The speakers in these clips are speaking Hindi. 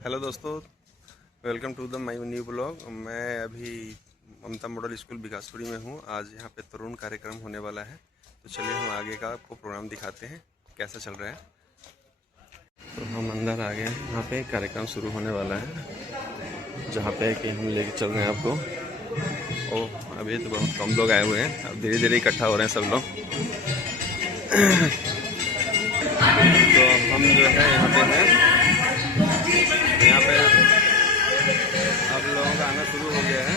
हेलो दोस्तों, welcome to the my new blog. मैं अभी ममता मॉडल स्कूल विकासपुरी में हूँ। आज यहाँ पे तरुण कार्यक्रम होने वाला है, तो चलिए हम आगे का आपको प्रोग्राम दिखाते हैं कैसा चल रहा है। तो हम अंदर आ गए हैं, यहाँ पे कार्यक्रम शुरू होने वाला है, जहाँ पे कि हम लेके चल रहे हैं आपको। ओह, अभी तो बहुत कम लोग आए हुए हैं, अब धीरे धीरे इकट्ठा हो रहे हैं सब लोग। तो हम जो है यहाँ पे हैं, यहाँ पे अब लोगों का आना शुरू हो गया है।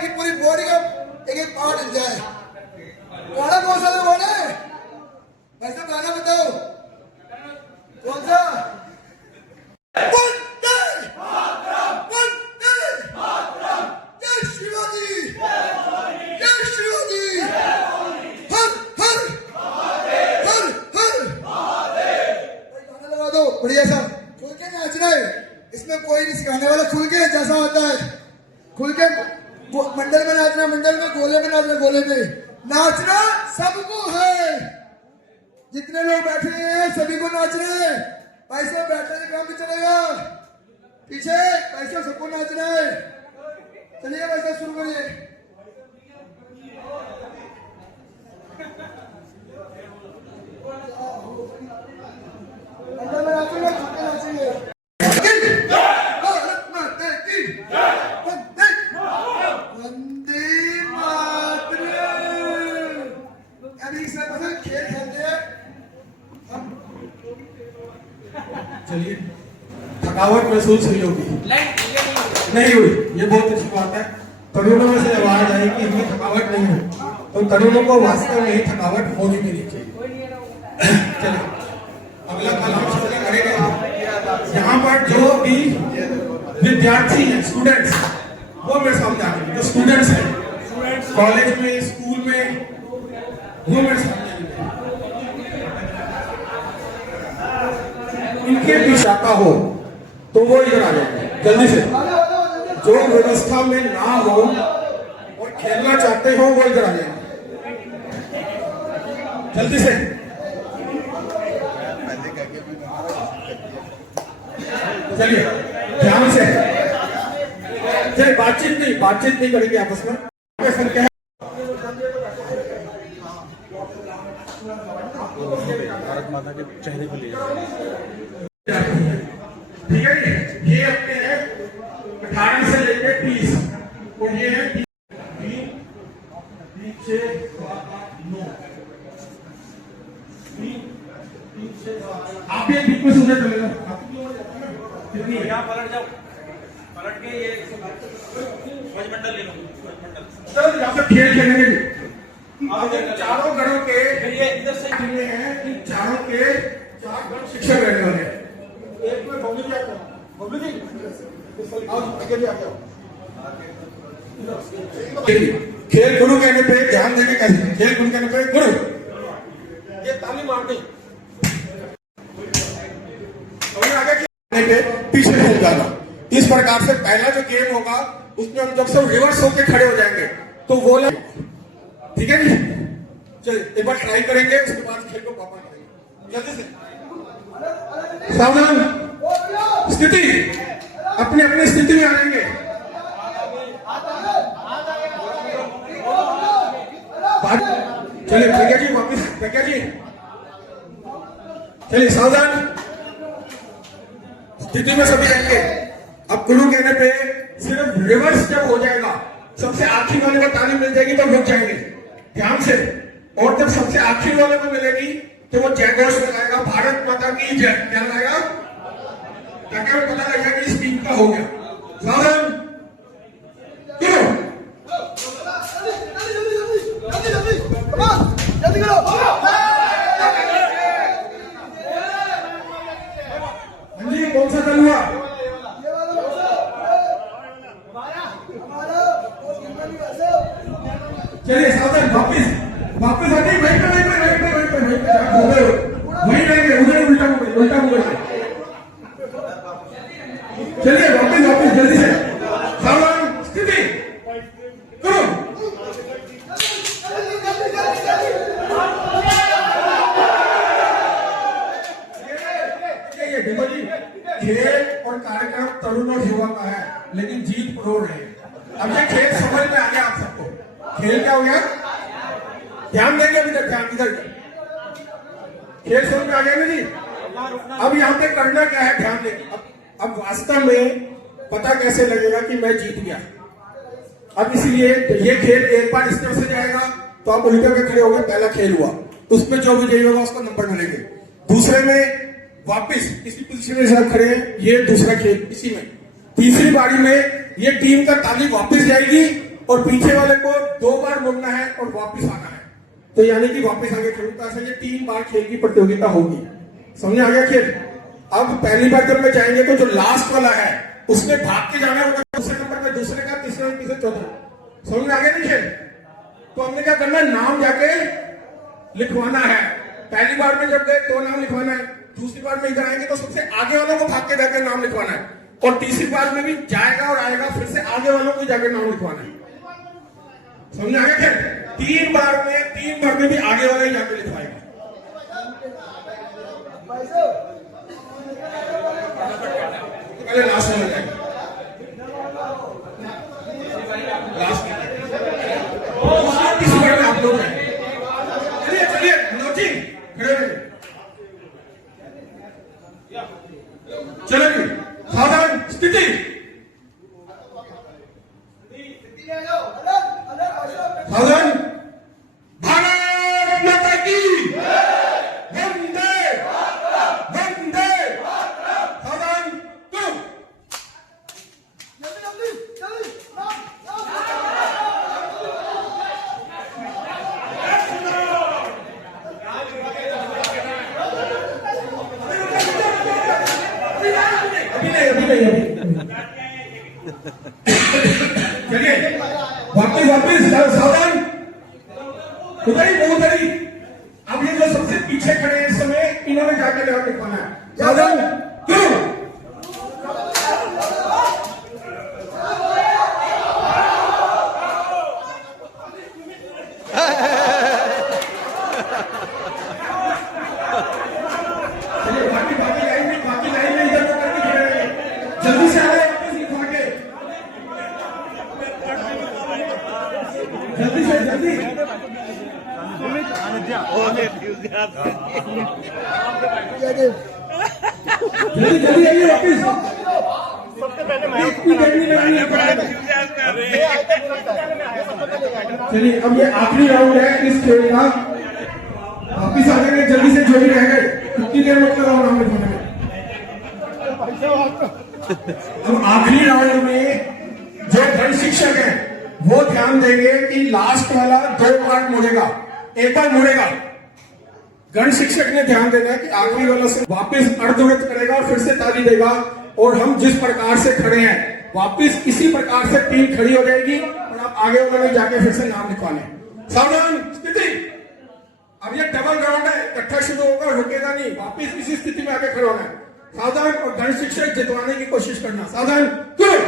कि पूरी बॉडी का एक पार्ट हिल जाए। गाना कौन सा लोग है? भाई साहब गाना बताओ, कौन सा? बढ़िया साहब, खुल के नाचना है, इसमें कोई नहीं सिखाने वाला। खुल के जैसा होता है, खुल के मंडल में नाचना, मंडल में, गोले में नाचना, गोले में नाचना सबको है। जितने लोग बैठे हैं सभी को नाचना है। पैसे बैठने के काम भी चलेगा, पीछे पैसे सबको नाचना है। चलिए वैसे शुरू करिए। चलिए, थकावट महसूस हुई होगी? नहीं हुई, ये बहुत अच्छी बात है। तरुणों में से आवाज आई कि हमें थकावट नहीं है, तो तरुणों को वास्तव में ही थकावट होनी भी नहीं चाहिए। चलिए, अगला कलाम शुरू करेंगे। यहाँ पर जो भी विद्यार्थी हैं, स्टूडेंट्स, वो मेरे सामने आ रहे हैं। जो स्टूडेंट्स हैं कॉलेज में, स्कूल में, वो मेरे सामने इनके भी शाखा हो तो वो इधर आ जाए जल्दी से। जो व्यवस्था में ना हो और खेलना चाहते हो वो इधर आ जाए जल्दी से। चलिए ध्यान से, चलिए बातचीत नहीं करेंगे आपस में। भारत माता के चेहरे को ले ठीक है, ये अपने हैं 18 से लेकर 30 और ये है 3 6 9। आप ये बीच में सुनने चलेगा कितनी यहाँ पलट जाओ, पलट के ये मंडल ले लो। चलो यहाँ पे खेल खेलेंगे। चारों गणों के इधर से हैं, इन चारों के 4 गण शिक्षक रहने वाले हैं। एक में बबलू जी खेल गुरु कहने पे ध्यान देंगे। कैसे खेल गुरु कहने पे गुरु, ये ताली मार दी, आगे पे पीछे घूम जाना। इस प्रकार से पहला जो गेम होगा उसमें हम जब सब रिवर्स होके खड़े हो जाएंगे तो वो ठीक है जी। चलिए एक बार ट्राई करेंगे, उसके बाद खेल को वापस करेंगे जल्दी से। सावधान, स्थिति, अपनी अपनी स्थिति में आ जाएंगे। चलिए प्रज्ञा जी वापस, प्रज्ञा जी चलिए सावधान, स्थिति में सभी रहेंगे। अब गुरु कहने पे सिर्फ रिवर्स जब हो जाएगा, सबसे आखिरी वाले को ताली मिल जाएगी तो रुक जाएंगे ध्यान से। और जब सबसे आखिरी वाले को मिलेगी तो वो जय घोष लगाएगा, भारत माता की जय। क्या लगाएगा? ताकि पता लगेगा कि इस टीम का हो गया। सावधान, जल्दी करो। जी कौन सा दल हुआ? चलिए सावधान, वापस आते ही वहीं पे वहीं रहेंगे, उधर उल्टा मुड़। चलिए वापस जल्दी से। सावधान, स्थिति करो। लेकिन जीत परोड़ रहे हैं। अब ये खेल समझ में आ गया आप सबको। खेल क्या हो गया? ध्यान देंगे अभी तक, ध्यान इधर। खेल समझ में आ गया ना जी? अब यहाँ पे करना क्या है, ध्यान देंगे। अब वास्तव में पता कैसे लगेगा कि मैं जीत गया। अब इसलिए ये खेल एक बार इस तरह से जाएगा तो आप उल्टे पे खड़े हो गए, पहला खेल हुआ, उसमें जो विजयी होगा उसको नंबर मिलेंगे। दूसरे में वापस इसी पोजीशन में सब खड़े हैं, ये दूसरा खेल इसी में। तीसरी बारी में ये टीम का ताली वापस जाएगी और पीछे वाले को 2 बार मुड़ना है और वापस आना है, तो यानी कि वापस आगे खेलता है। ये 3 बार खेल की प्रतियोगिता होगी। समझ आ गया खेल? अब पहली बार जब में जाएंगे तो जो लास्ट वाला है उसने भाग के जाना होगा दूसरे नंबर पे, दूसरे का, तीसरे, तीसरे, चौथा। समझ में आ गया नहीं खेल? तो हमने क्या करना है, नाम जाके लिखवाना है। पहली बार में जब गए तो नाम लिखवाना है, दूसरी बार में इधर आएंगे तो सबसे आगे वालों को भाग के जाकर नाम लिखवाना है, और तीसरी बार में भी जाएगा और आएगा, फिर से आगे वालों को जाकर नाम लिखवाना है। समझ में आ गया खेल? 3 बार में भी आगे वाला ही जाके लिखवाएगा। पहले लास्ट में जाएगा, लास्ट में बार में आप लोग हैं। चलिए चलिए मनोज जी खड़े रहिए। चलिए साधारण स्थिति, साधारण भारत माता की वंदे वंदे, साधारण तुम चलिए वापिस सावधान, उधर ही। अब ये जो सबसे पीछे खड़े हैं इस समय, इन्होंने जाके नाम लिखवाना है। सावधान क्यों? बाकी लाइन में इधर करके खड़े हैं, जल्दी से आ रहे हैं लिखवा के, जल्दी से जल्दी जल्दी आइए वापिस। चलिए अब ये आखिरी राउंड है इस खेल का, वापिस आ जाएंगे जल्दी से, जो भी रह गए कितनी देर मतलब राउंड लिखवाने में। अब आखिरी राउंड में जो गण शिक्षक है वो ध्यान देंगे कि लास्ट वाला 2 बार मुड़ेगा, एक बार मुड़ेगा। गण शिक्षक ने ध्यान देना है कि आखिरी वाला से वापस अर्धवृत्त करेगा और फिर से ताली देगा, और हम जिस प्रकार से खड़े हैं वापस इसी प्रकार से टीम खड़ी हो जाएगी और आप आगे वाले में जाके फिर से नाम लिखवाने। सावधान स्थिति। अब ये डबल राउंड है, इकट्ठा शुरू होगा, रुकेगा नहीं, वापस इसी स्थिति में आगे खड़े होना है। सावधान, और गण शिक्षक जितवाने की कोशिश करना। सावधान क्यों?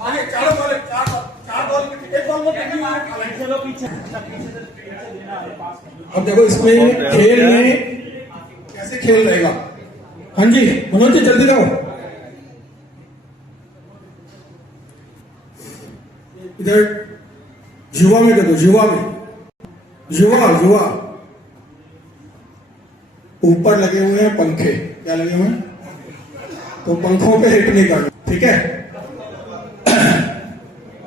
आगे चार बॉल एक बॉल में चलो पीछे। अब देखो इसमें खेल में कैसे खेल रहेगा। हाँ जी मनोज जी जल्दी जाओ, इधर युवा में देखो, युवा में, युवा ऊपर लगे हुए हैं पंखे, क्या लगे हुए हैं, तो पंखों पे हिट नहीं करना, ठीक है।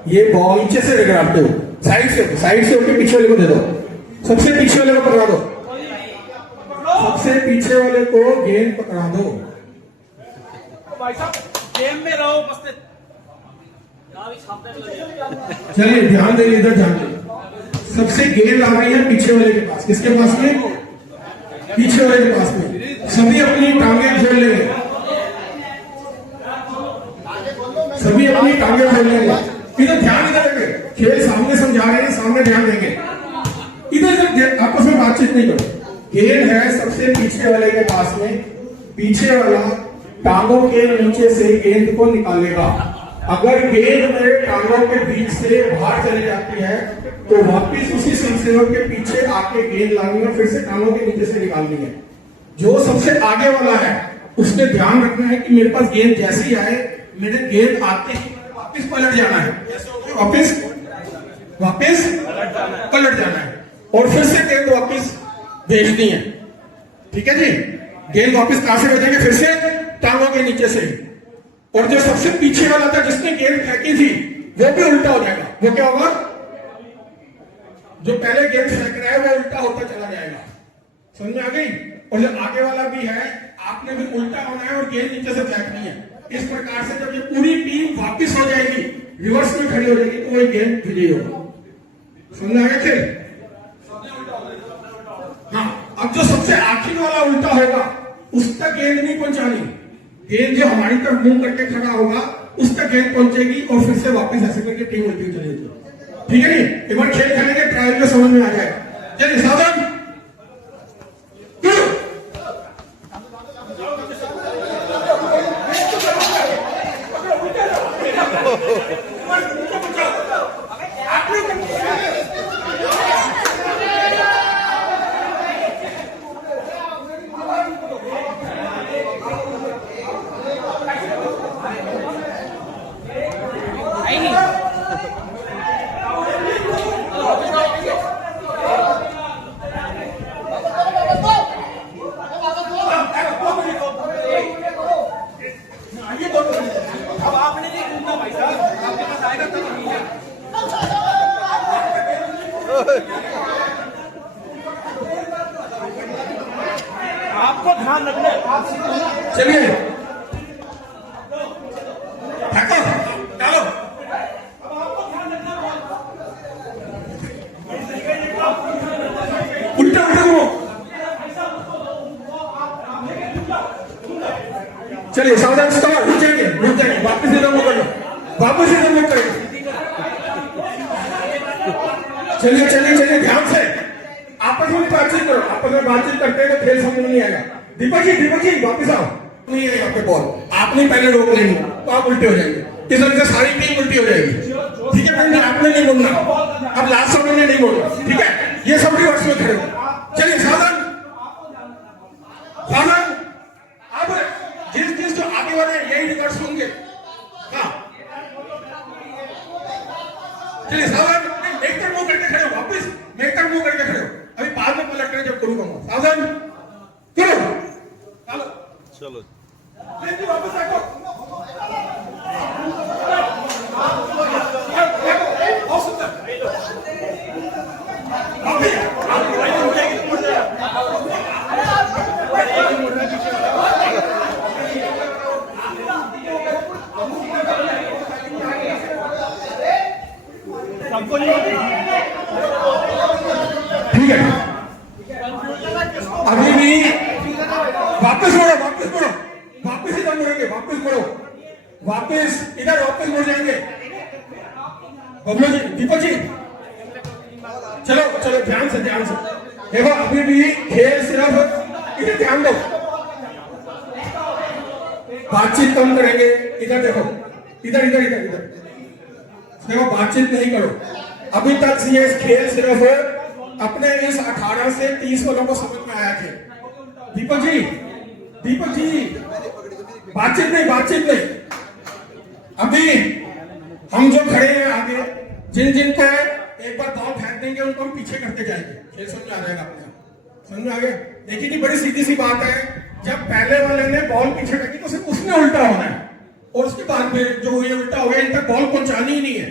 ये बॉल नीचे से रगड़ाते हो, साइड से होकर पीछे वाले को दे दो, सबसे पीछे वाले को पकड़ा दो, सबसे पीछे वाले को गेंद पकड़ा दो। भाई साहब गेम में रहो, बस चलिए ध्यान देंगे, इधर ध्यान देंगे। सबसे गेंद आ रही है पीछे वाले के पास, किसके पास में? पीछे वाले के पास में। सभी अपनी टांगे खोल लेंगे, सभी अपनी टांगे खोल लेंगे। इधर ध्यान इधर देंगे, खेल सामने समझा रहे हैं, सामने ध्यान देंगे। इधर आपस में बातचीत नहीं करो। गेंद है सबसे पीछे वाले के पास में, पीछे वाला टांगों के नीचे से गेंद को निकालेगा। अगर गेंद मेरे टांगों के बीच से बाहर चली जाती है तो वापिस उसी सिलसिले के पीछे आके गेंद लानी है, फिर से टांगों के नीचे से निकालनी है। जो सबसे आगे वाला है उसने ध्यान रखना है कि मेरे पास गेंद जैसे ही आए, मेरे गेंद आते ही वापिस पलट जाना है, वापिस पलट जाना है और फिर से गेंद वापिस भेजनी है। ठीक है जी, गेंद वापिस कहां से भेजेंगे? फिर से टांगों के नीचे से। और जो सबसे पीछे वाला था जिसने गेंद फेंकी थी वो भी उल्टा हो जाएगा। वो क्या होगा? जो पहले गेंद फेंक रहा है वो उल्टा होता चला जाएगा। समझ में आ गई? और जो आगे वाला भी है, आपने भी उल्टा होना है और गेंद नीचे से फेंकनी है। इस प्रकार से जब ये पूरी टीम वापिस हो जाएगी, रिवर्स में खड़ी हो जाएगी, तो वही गेंद विजयी होगा। समझ में आ गया? हाँ, अब जो सबसे आखिर वाला उल्टा होगा उस तक गेंद नहीं पहुंचानी। गेंद जो हमारी तरफ मुंह करके खड़ा होगा उस तक गेंद पहुंचेगी और फिर से वापस ऐसे करके टीम उल्टी चलेगी। ठीक है नी? एक बार खेल खेलेंगे, ट्रायल में समझ में आ जाएगा। चलिए सावधान। अब आपने नहीं घूमना भाई साहब, आपके पास आएगा तब नहीं है। आपको ध्यान रखना है। चलिए फेंको, डालो। उल्टा उल्टा घूमो। चलिए सावधान, स्टॉप, रुक जाएंगे, वापस इधर मुड़ करो, वापस इधर मुड़ करेंगे। चलिए चलिए चलिए, ध्यान से आपस में बातचीत करो। आपस में बातचीत करते हैं तो खेल समझ में नहीं आएगा। दीपक जी वापस आओ। नहीं आएगा आपके बॉल, आपने पहले रोक लेंगे तो आप उल्टे हो जाएंगे। इस तरह से सारी टीम उल्टी हो जाएगी। ठीक है फ्रेंड, आपने नहीं बोलना, अब लास्ट समय में नहीं बोलना। ठीक है, ये सब रिवर्स में खड़े। चलिए सावधान सावधान। अब जिस जो आगे वाले यही रिवर्स होंगे। हाँ चलिए सावधान, एक तरफ मुंह करके खड़े हो, वापस मैं एक तरफ मुंह करके खड़े हो। अभी बाद में पलट कर जब करूंगा मैं। सावधान करो, चलो वापस आको। ठीक है, अभी भी वापस मुड़ो, वापस इधर मुड़ेंगे, वापस मुड़ो, वापस इधर वापस मुड़ जाएंगे। बबलू जी, दीपक जी, चलो चलो ध्यान से देखो। अभी भी खेल सिर्फ इधर ध्यान दो, बातचीत कम करेंगे। इधर देखो, इधर इधर इधर इधर देखो, बातचीत नहीं करो। अभी तक ये खेल सिर्फ अपने इस 18 से 30 वालों को समझ में आया थे। दीपक जी बातचीत नहीं। अभी हम जो खड़े हैं आगे, जिन को एक बार बॉल फेंक देंगे उनको हम पीछे करते जाएंगे। खेल समझ में आ जाएगा आपको, समझ में आ गया? देखिए कि बड़ी सीधी सी बात है, जब पहले वाले ने बॉल पीछे रखी तो सिर्फ उसने उल्टा होना है और उसके बाद में जो ये उल्टा हो गया, इन तक बॉल पहुंचानी ही नहीं है।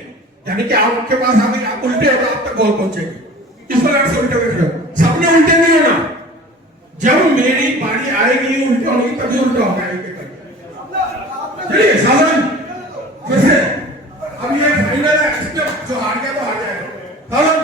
यानी कि आपके पास आ गई, आप उल्टे होगा, आप तक बॉल पहुंचेगी। इस प्रकार से उल्टे हुए सबने उल्टे नहीं होना। जब मेरी बारी आएगी उल्टे होने की, तभी उल्टा होगा। चलिए सावधान, फिर से अब ये फाइनल है, इसमें जो हार गया तो हार जाएगा। सावधान,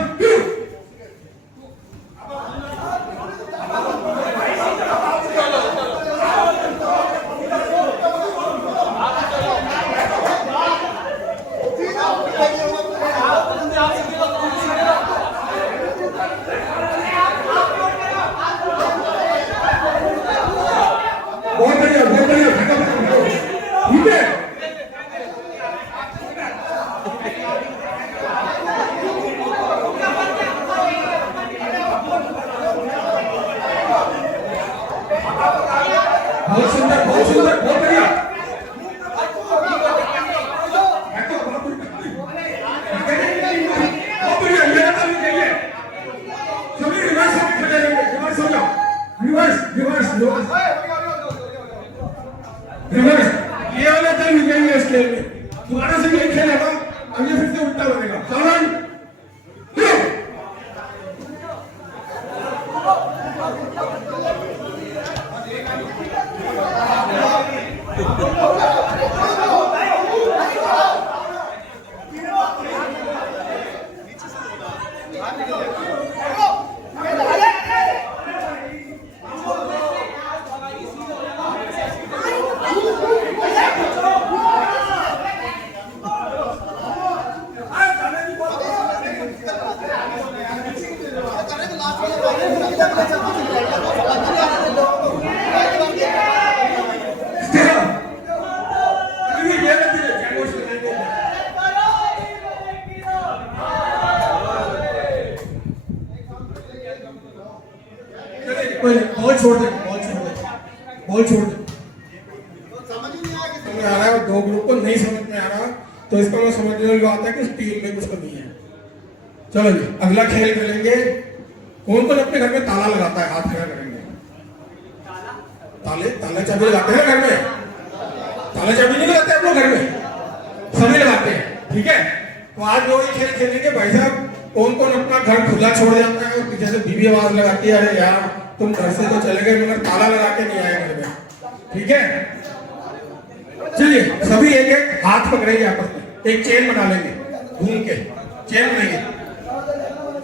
बहुत सुंदर, बहुत सुंदर, बहुत बढ़िया। बहुत बढ़िया, ये आता भी चाहिए। सभी रिवर्स होके खड़े रहेंगे, रिवर्स हो जाओ, रिवर्स, रिवर्स, रिवर्स, रिवर्स। ये वाला तो नहीं है स्केल में। दोबारा से यही खेल होगा, अब ये फिर से उल्टा बनेगा। सावधान। बॉल छोड़ दे, बॉल छोड़ दे, बॉल छोड़ दे। समझ में आ रहा है, दो ग्रुप को नहीं समझ में आ रहा तो इसका मैं समझने वाली बात है कि इस टीम में कुछ कमी है। चलो जी, अगला खेल खेलेंगे। कौन कौन अपने घर में ताला लगाता है? हाथ खड़ा करेंगे। ताले ताला चाबी लगाते हैं घर में? ताला चाबी नहीं लगाते आप लोग घर में? सभी लगाते हैं, ठीक है। तो आज वो खेल खेलेंगे भाई साहब। कौन कौन अपना घर खुला छोड़ जाता है और पीछे से बीवी आवाज लगाती है, अरे यार तुम घर से तो चले गए मगर ताला लगा के नहीं आए घर में, ठीक है। चलिए सभी एक एक हाथ पकड़ेंगे आपस में, एक चेन बना लेंगे, घूम के चेन बनाएंगे,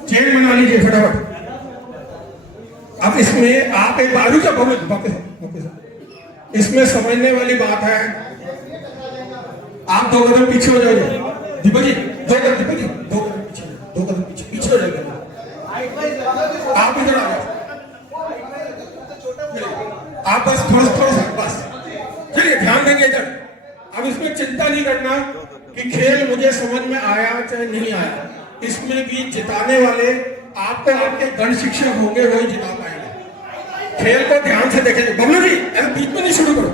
चेन बना लीजिए फटाफट। अब इसमें आप एक बाजू से इसमें समझने वाली बात है, आप 2 कदम पीछे हो जाओगे दीपक जी, 2 कदम, दीपक जी 2 कदम पीछे, 2 कदम पीछे हो जाएगा। आप इधर आ जाओ, आप बस थोड़ा सा बस। चलिए ध्यान देंगे इधर। अब इसमें चिंता नहीं करना कि खेल मुझे समझ में आया चाहे नहीं आया। इसमें भी जिताने वाले आपको आपके गण शिक्षक होंगे, वही जिता पाएंगे। खेल को ध्यान से देखेंगे। बबलू जी अरे बीच में नहीं शुरू करो,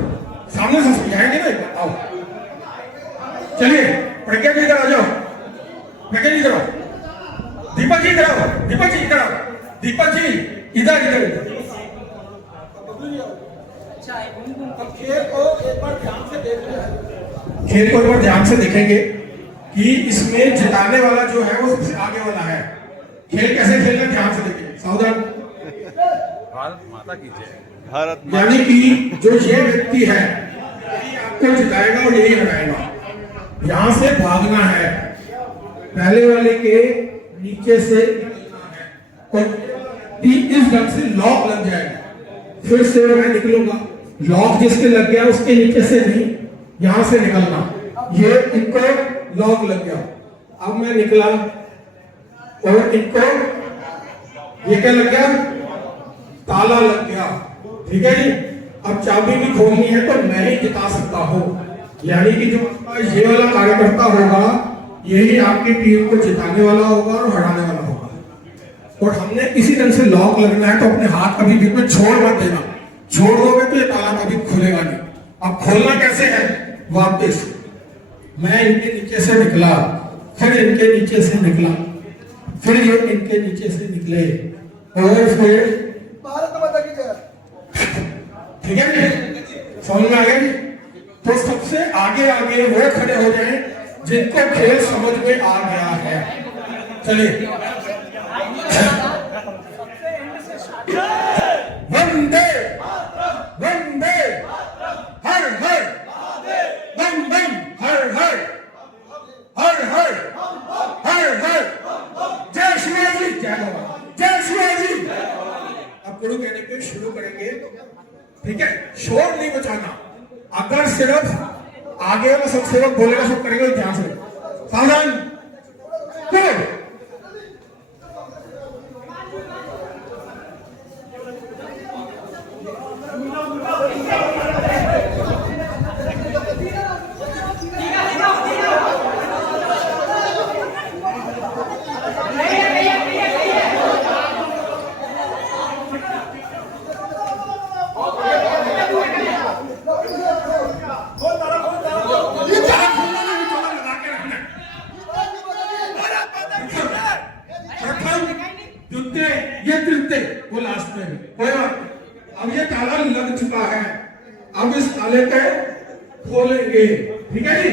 सामने से समझाएंगे ना, एक बार आओ। चलिए प्रज्ञा जी इधर आ जाओ, प्रज्ञा जी इधर आओ, दीपक जी इधर आओ, दीपक जी इधर आओ, दीपक जी इधर इधर। खेल को एक बार ध्यान से देखेंगे, खेल को एक बार ध्यान से देखेंगे कि इसमें जिताने वाला जो है वो सबसे आगे वाला है। खेल कैसे खेलना ध्यान से देखेंगे, सावधान। भारत माता की जय। भारत यानी कि जो ये व्यक्ति है यही आपको जिताएगा और यही हराएगा। यहाँ से भागना है, पहले वाले के नीचे से निकलना है और इस ढंग से लॉक लग जाएगा। फिर से मैं निकलूंगा, लॉक जिसके लग गया उसके नीचे से नहीं, यहां से निकलना। ये इनको लॉक लग गया, अब मैं निकला और इनको ये क्या लग गया? ताला लग गया, ठीक है जी। अब चाबी भी खोलनी है तो मैं ही जिता सकता हूं, यानी कि जो ये वाला कार्यकर्ता होगा यही आपकी टीम को जिताने वाला होगा और हराने वाला होगा। और हमने इसी ढंग से लॉक लगना है, तो अपने हाथ कभी बीच में छोड़ मत देना। छोड़ दोगे तो ये ताला कभी खुलेगा नहीं। अब खोलना कैसे है? वापस मैं इनके नीचे से निकला, फिर इनके नीचे से निकला, फिर ये इनके नीचे से निकले और फिर भारत माता की जय। ठीक है जी, समझ में आ गया जी। तो सबसे आगे आगे वो खड़े हो जाए जिनको खेल समझ में आ गया है। चलिए वंदे वंदे हर हर बम बम हर हर हर हर हर हर जय शिवाजी, जय बाबा, जय शिवाजी। अब गुरु कहने पे शुरू करेंगे, ठीक है। शोर नहीं बचाना, अगर सिर्फ आगे वाला सब सेवक बोलेगा सब करेंगे, ध्यान से सावधान। ये तृप्ते वो लास्ट में कोई बात नहीं। अब ये ताला लग चुका है, अब इस ताले पे खोलेंगे, ठीक है जी।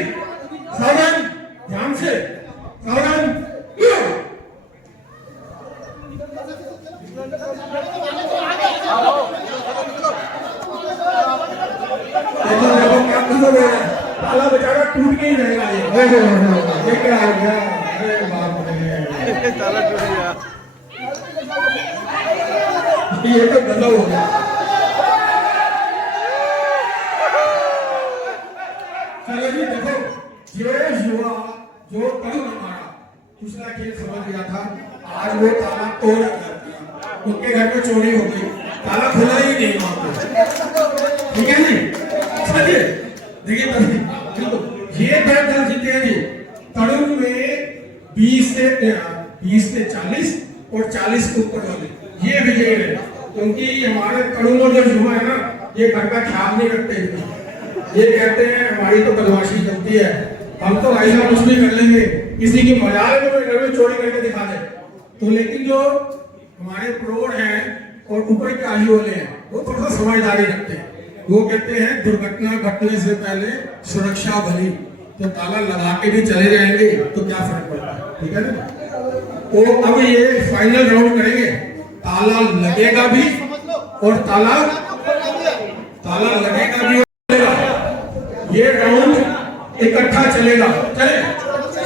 सावधान, ध्यान से, सावधान। देखो देखो क्या मतलब है, ताला बेचारा टूट के ही रहेगा ये क्या हो गया, अरे बाप रे ताला टूट गया। ये तो गलत हो गया। चलो जी देखो, ये युवा जो कल हमारा दूसरा खेल समझ गया था, आज वो ताला तोड़ दिया, उनके घर में चोरी हो गई, ताला खुला ही नहीं वहां पे, ठीक है नहीं। चलिए देखिए बिल्कुल ये दल जीते हैं जी। तरुण में 20 से 40 और 40 के ऊपर वाले ये विजयी रहे, क्योंकि हमारे तरुण और जो युवा है ना, ये घर का ख्याल नहीं रखते, ये कहते हैं हमारी तो बदमाशी चलती है, हम तो ऐसा कुछ भी कर लेंगे, किसी की मजाल में घर में चोरी करके दिखा दे। तो लेकिन जो हमारे प्रौढ़ हैं और ऊपर के आयु वाले हैं, वो थोड़ा सा समझदारी रखते हैं। वो कहते हैं दुर्घटना घटने से पहले सुरक्षा भली, तो ताला लगा के भी चले जाएंगे तो क्या फर्क पड़ता है, ठीक है ना। तो अब ये फाइनल राउंड करेंगे, ताला लगेगा भी और ताला लगेगा भी, ये राउंड इकट्ठा चलेगा। चले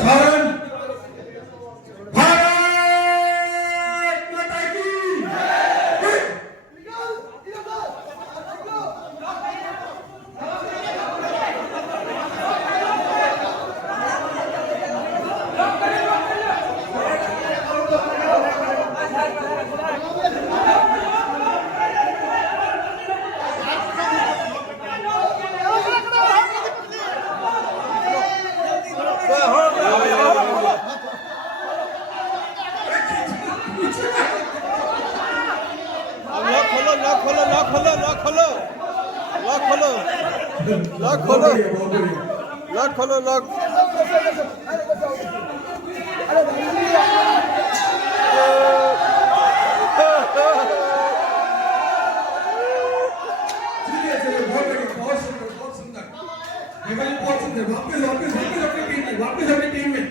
भारत माता की। लॉक खोलो लॉक। वापस अपनी टीम में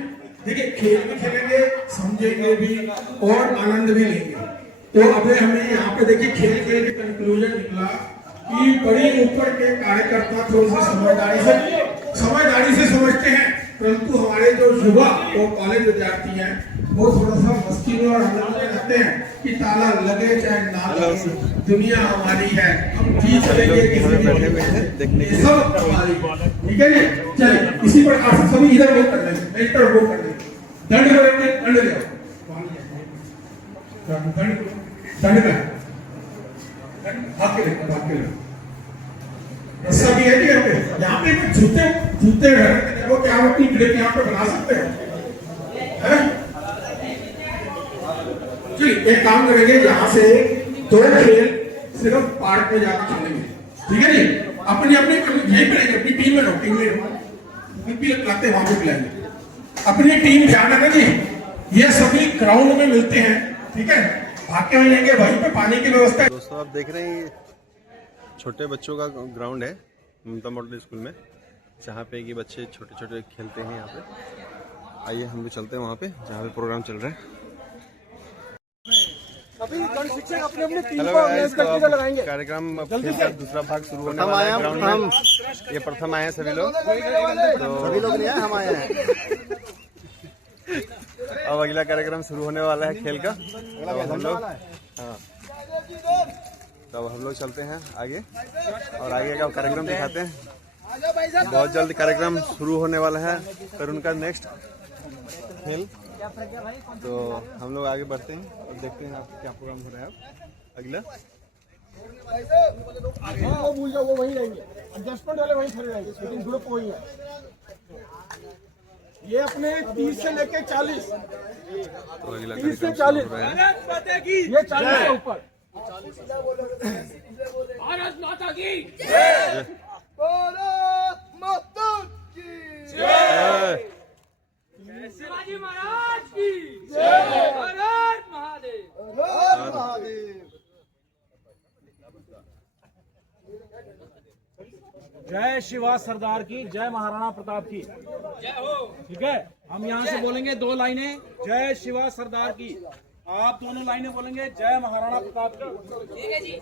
देखिए, खेल भी खेलेंगे, समझेंगे भी और आनंद भी लेंगे। तो अभी हमें यहाँ पे देखिए खेल खेल के कंक्लूजन निकला कि बड़ी ऊपर के कार्यकर्ता थोड़ी सी समझदारी से समझते हैं, परंतु हमारे जो युवा और कॉलेज विद्यार्थी हैं वो थोड़ा सा मस्ती में और आनंद में रहते हैं कि ताला लगे चाहे ना लगे, दुनिया हमारी है, हम जीत लेंगे, सब हमारी, ठीक है। चलिए इसी प्रकार से सभी इधर वो कर लेंगे, इधर वो कर लेंगे, दंड करेंगे, दंड ले दंड का भाग के ले ऐसा भी है कि यहाँ पे जूते वो क्या अपनी ग्रिप यहाँ पे बना सकते हैं। चलिए एक काम करेंगे, यहाँ से 2 खेल सिर्फ पार्क में जाकर खेलेंगे, ठीक है जी। अपनी यही करेंगे, अपनी टीम में रहो, टीम में लगते वहां पे खिलाएंगे। अपनी टीम ध्यान रखना जी, ये सभी ग्राउंड में मिलते हैं, ठीक है। भाग के मिलेंगे, वहीं पे पानी की व्यवस्था है। दोस्तों आप देख रहे हैं छोटे बच्चों का ग्राउंड है ममता मॉडल स्कूल में, जहाँ पे कि बच्चे छोटे छोटे खेलते हैं यहाँ पे। आइए हम भी चलते हैं वहाँ पे जहाँ पे प्रोग्राम चल रहा है। हेलो गाइस, तो अब कार्यक्रम खेल का दूसरा भाग शुरू होने वाला है ग्राउंड में। ये प्रथम आए हैं सभी लोग, तो सभी लोग नहीं आए, हम आए हैं। अब अगला कार्यक्रम शुरू होने वाला है खेल का। तो हम लोग तब हम लोग चलते हैं आगे और आगे का कार्यक्रम दिखाते हैं। बहुत जल्द कार्यक्रम शुरू होने वाला है फिर उनका नेक्स्ट खेल। तो हम लोग आगे बढ़ते हैं और देखते हैं आपका क्या प्रोग्राम हो रहा है अगला। वो भूल जाओ, वो वहीं रहेंगे, एडजस्टमेंट वाले वहीं खड़े रहेंगे, शूटिंग ग्रुप वही है। ये अपने 30 से लेके 40, तो अगला 30 से कार्यक्रम 40, ये 40 के ऊपर। भारत माता की भारत माता की जय। शिवाजी महाराज की जय। भारत महादेव। जय शिवा सरदार की, जय महाराणा प्रताप की। ठीक है, हम यहाँ से बोलेंगे 2 लाइनें, जय शिवा सरदार की। आप दोनों लाइनें बोलेंगे जय महाराणा प्रताप की। ठीक है जी।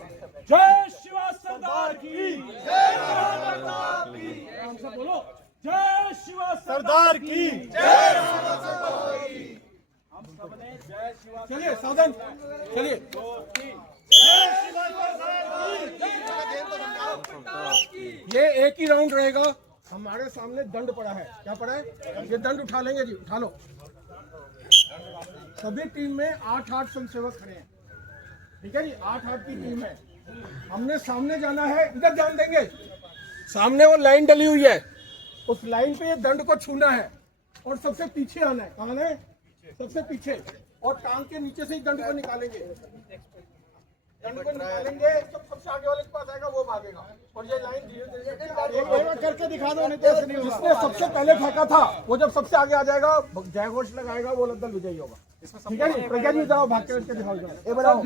जय शिवा सरदार की, जय महाराणा प्रताप की। हम सब बोलो, जय शिवा सरदार की, जय हम सबने जय शिवा। चलिए सावधान, चलिए। 2 3 ये एक ही राउंड रहेगा। हमारे सामने दंड पड़ा है। क्या पड़ा है? ये दंड उठा लेंगे जी, उठा लो। सभी टीम में 8-8 स्वयंसेवक खड़े हैं। ठीक है जी, 8-8 की टीम है। हमने सामने जाना है, इधर ध्यान देंगे। सामने वो लाइन डली हुई है, उस लाइन पे ये दंड को छूना है और सबसे पीछे आना है। कहाँ है? सबसे पीछे। और टांग के नीचे से ही दंड को निकालेंगे। दंड को निकालेंगे, जब सबसे आगे वाले के पास आएगा वो भागेगा। और ये लाइन धीरे-धीरे करके दिखा दो, नहीं तो ऐसे नहीं होगा। जिसने सबसे पहले फेंका था वो जब सबसे आगे आ जाएगा, जय घोष लगाएगा, वो दल विजयी होगा। ठीक है जी, प्रज्ञा जी जाओ, भाग के दिखाओ। ये बताओ।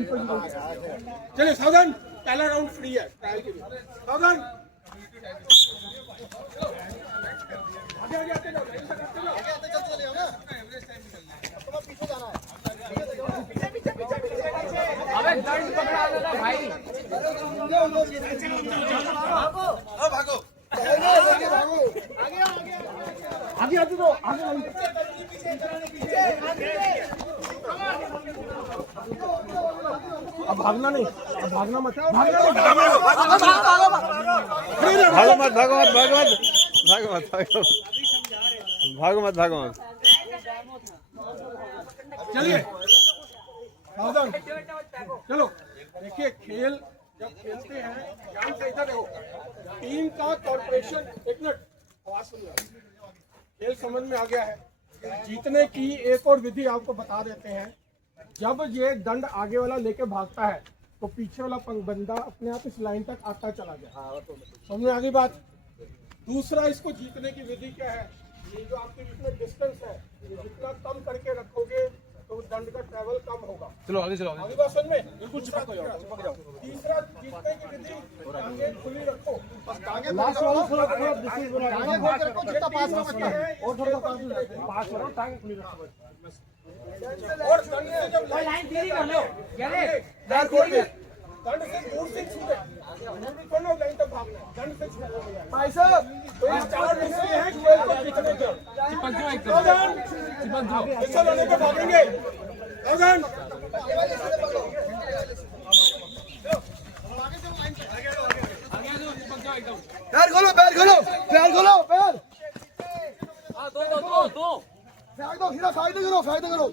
चलिए सावधान, पहला राउंड फ्री है ट्रायल के लिए। सावधान, आगे आगे आते जाओ, लाइन तक आते जाओ। पीछे जाना है। अबे दंड पकड़ा देना भाई। भागो भागो आगे आगे दो, आगे अब भागना नहीं, अब भागना मत, भागो मत, भागो मत। चलिए सावधान, चलो। देखिए, खेल जब खेलते हैं, ध्यान से इधर देखो। टीम का कॉर्पोरेशन, एक मिनट आवाज सुनिए। खेल समझ में आ गया है। जीतने की एक और विधि आपको बता देते हैं। जब ये दंड आगे वाला लेके भागता है तो पीछे वाला बंदा अपने आप इस लाइन तक आता चला गया। समझ में आ गई बात? दूसरा, इसको जीतने की विधि क्या है? ये जो आपके बीच में डिस्टेंस है, जितना कम करके रखोगे तो दंड का ट्रैवल कम होगा। चलो आगे चलो, आगे बात समझ में। बिल्कुल चिपक जाओ। तीसरा, जीतने की विधि, टांगें खुली रखो। टांगें लास्ट वाला थोड़ा डिस्टेंस बना, टांगें खोल के रखो, जितना पास में बचता है और थोड़ा पास करो, टांगें खुली रखो। और दंड से जब लाइन धीरे कर लो, यार खोल के दंड से दूर से छूटे, दोनों लाइन तक भागना, दंड से छूटे भाई साहब। तो इस 4 हिस्से हैं खेल को जीतने के। चिपक जाओ एकदम, चिपक जाओ, ऐसा लड़ने पे भागेंगे। सावधान, पैर खोलो, पैर खोलो, पैर खोलो, पैर। हाँ, दो फेंक दो, सीधा फायदे करो, फायदे करो।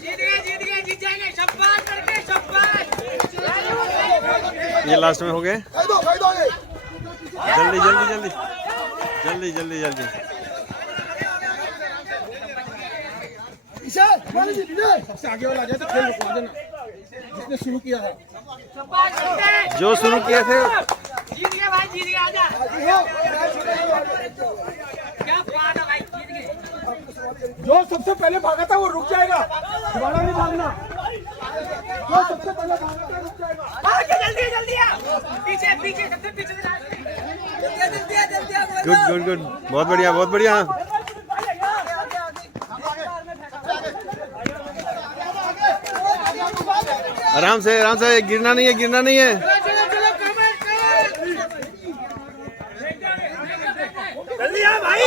जीत गए, जीत जाएंगे। शाबाश करके, शाबाश। ये लास्ट में हो गए। फेंक दो आगे। जल्दी। पीछे, हमारी जी, पीछे। सबसे आगे वाला आ जाए तो खेल रुकवा देना, जिसने शुरू किया था। शाबाश करके। जो शुरू किए थे। जीत गए भाई, जीत गए, आजा। क्या बात है भाई, जीत गए। जो सबसे पहले भागा था वो रुक जाएगा, दोबारा नहीं भागना। जो सबसे पहले भागा था रुक जाएगा। आगे जल्दी आ। पीछे सबसे पीछे से जल्दी आ। गुड, बहुत बढ़िया। आराम से, गिरना नहीं है। चलो कमर जल्दी आ भाई।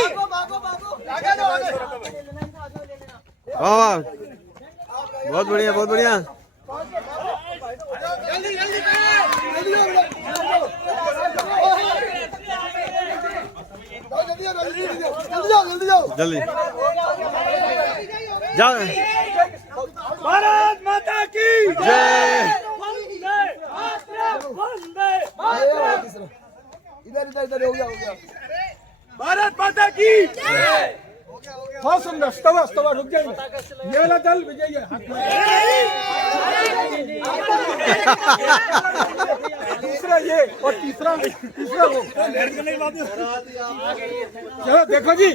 वाह, बहुत बढ़िया। जल्दी जाओ। भारत माता की जय। इधर हो गया। भारत माता की बहुत सुंदर। स्तवा रुक जाइए, ये वाला दल विजयी है। दूसरा ये और तीसरा वो। चलो देखो जी,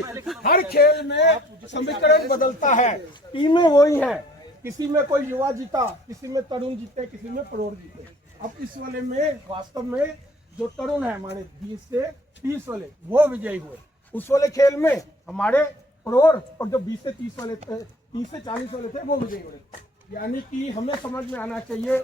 हर खेल में समीकरण बदलता है, टीमें वही है। किसी में कोई युवा जीता, किसी में तरुण जीते, किसी में प्रौढ़ जीते। अब इस वाले में वास्तव में जो तरुण है हमारे 20 से 30 वाले वो विजयी हुए। उस वाले खेल में हमारे प्रौढ़ और जो 20 से 30 वाले थे, 30 से 40 वाले थे वो विजयी हुए। यानी कि हमें समझ में आना चाहिए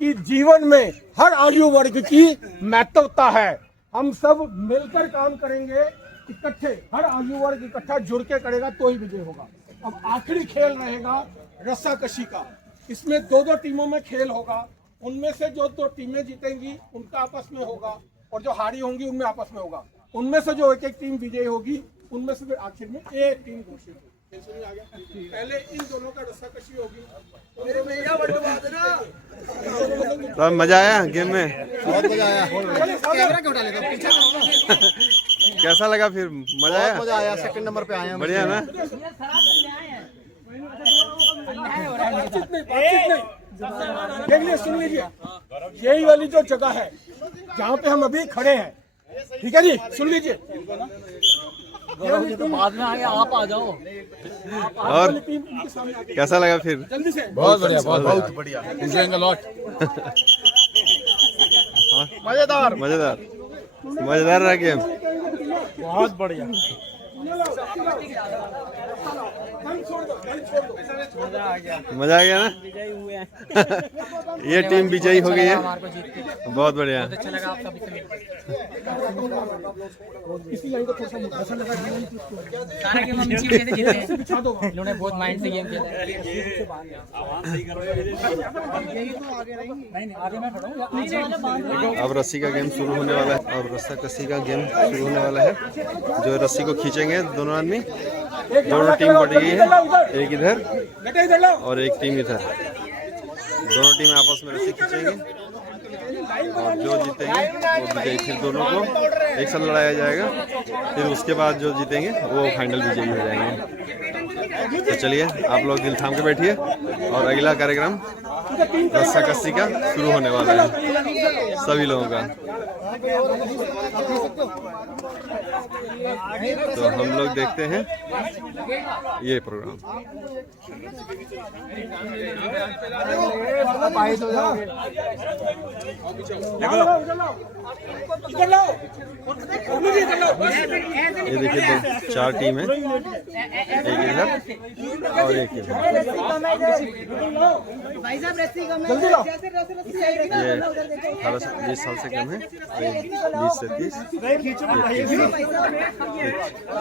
कि जीवन में हर आयु वर्ग की महत्वता है। हम सब मिलकर काम करेंगे, इकट्ठे हर आयु वर्ग इकट्ठा जुड़ के करेगा तो ही विजय होगा। अब आखिरी खेल रहेगा रस्साकशी का। इसमें दो टीमों में खेल होगा। उनमें से जो 2 टीमें जीतेंगी उनका आपस में होगा और जो हारी होंगी उनमें आपस में होगा। उनमें से जो एक टीम विजयी होगी उनमें से फिर आखिर में एक टीम घोषित होगी। समझ आ गया? पहले इन दोनों का रस्साकशी होगी। तो मजा आया गेम में? बहुत मजा आया। कैमरा क्यों डालेगा? पीछे कैसा लगा फिर? मजा आया? मजा आया। सेकंड नंबर पे आए हैं। बढ़िया ना? बातचीत नहीं। देख लीजिए, सुन लीजिए, यही वाली जो जगह है जहाँ पे हम अभी खड़े हैं, ठीक है जी, सुन लीजिए। तो बाद में आगे आप आ जाओ। और कैसा लगा फिर? जल्दी से। बहुत बढ़िया, बहुत बढ़िया। Enjoying a lot. मजेदार मजेदार रहा गेम। बहुत बढ़िया। मजा आ गया ना? ये टीम विजयी हो गई है। बहुत बढ़िया। अच्छा लगा आपका भी सभी। सारा गेम हम इसी वजह से जीते हैं। इन्होंने बहुत माइंड से गेम खेला है। अब रस्सी का गेम शुरू होने वाला है। अब रस्साकशी का गेम शुरू होने वाला है। जो रस्सी को खींचेंगे दोनों आदमी, दोनों टीम बटेगी है, एक इधर और एक टीम इधर। दोनों टीम आपस में रस्सी खींचेंगी और जो जीतेंगे वो विजयी। फिर दोनों को एक साथ लड़ाया जाएगा। फिर उसके बाद जो जीतेंगे वो फाइनल विजयी हो जाएंगे। तो चलिए आप लोग दिल थाम के बैठिए और अगला कार्यक्रम रस्साकशी का शुरू होने वाला है सभी लोगों का। तो हम लोग देखते हैं ये प्रोग्राम। ये देखिए 4 टीम है, एक इधर और एक इधर। ये 18 से 20 साल से कम है, 20 से 30,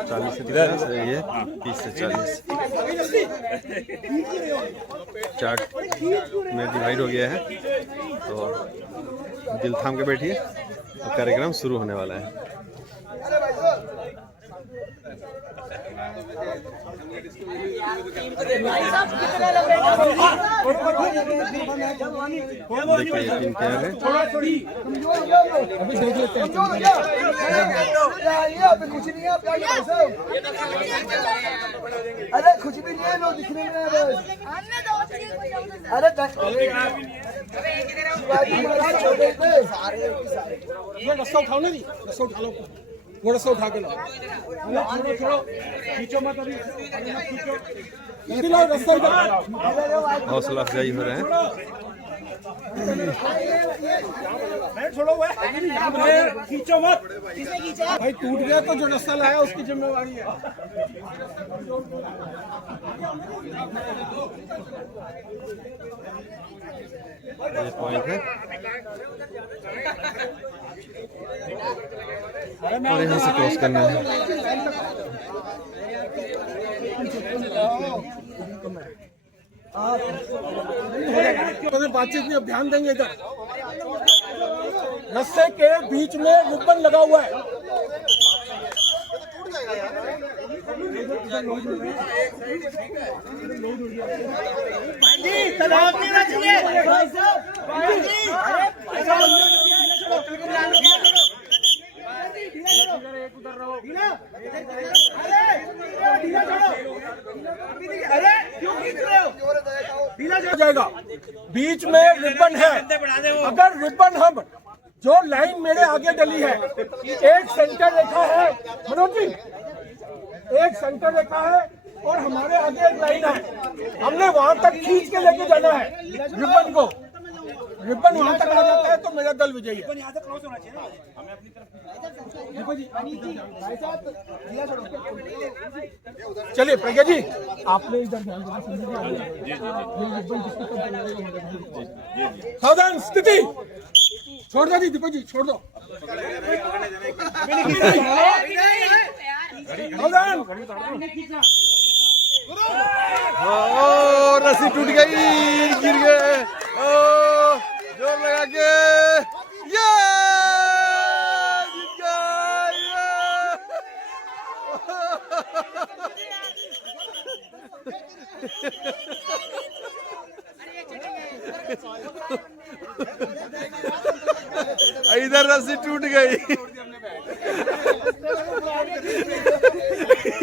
40 से 50, ये 30 से 40। चार्ट में डिवाइड हो गया है। तो दिल थाम के बैठिए, तो कार्यक्रम शुरू होने वाला है। देखिए ये टीम क्या है। अभी देख लेते हैं। कुछ नहीं है। अरे कुछ भी नहीं है, लोग दिखने में। अरे ये रस्सा उठाओ ना जी, रस्सा उठा लो, वो रस्सा उठा के लाओ। छोड़ो, खींचो मत अभी, खींचो, जल्दी लाओ रस्सा इधर। हौसला अफजाई हो रहे हैं। छोड़ो हुआ, खींचो मत। भाई टूट गया तो जो रस्सा लाया उसकी जिम्मेवारी है। ये पॉइंट है और यहाँ से क्रॉस करना है। बातचीत में अब ध्यान देंगे। इधर रस्से के बीच में रिबन लगा हुआ है। तनाव नहीं रखिए भाई साहब। अरे क्यों खींच रहे हो? ढीला जाएगा। बीच में रिबन है। अगर रिबन हम जो लाइन मेरे आगे डली है, एक सेंटर रेखा है मनोज जी, एक सेंटर रेखा है और हमारे आगे एक लाइन है। हमने वहां तक खींच के लेके जाना है रिबन को। रिबन वहां तक आ जाता है तो मेरा दल विजयी है। देखो जी, भाई साहब, चलिए प्रज्ञा जी, आपने इधर ध्यान देना। सावधान, स्थिति, छोड़ दो जी, दीपक जी छोड़ दो। सावधान, रस्सी टूट गई, गिर गए। जोर लगा के ये जीत गए। इधर रस्सी टूट गई,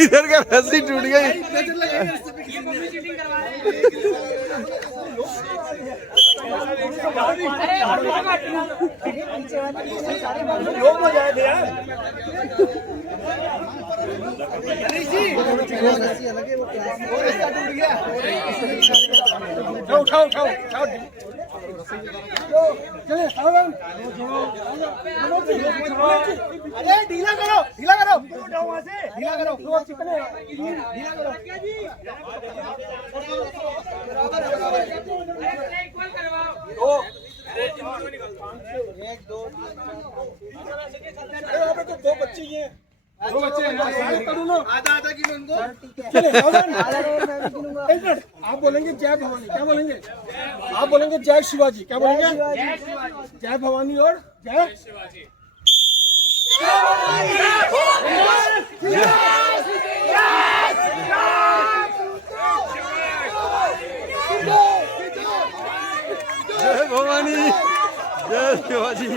इधर का रस्सी टूट गई। उठाओ उठाओ उठाओ, चलिए सावधान। अरे ढीला करो, ढीला करो, वहां से ढीला करो, ढीला करो। तो दो बच्चे ही हैं, दो बच्चे हैं, आधा किलो उनको। चलिए सावधान, एक मिनट, आप बोलेंगे जय भवानी, क्या बोलेंगे? आप बोलेंगे जय शिवाजी, क्या बोलेंगे? जय भवानी और जय शिवाजी। जय भवानी, जय शिवाजी।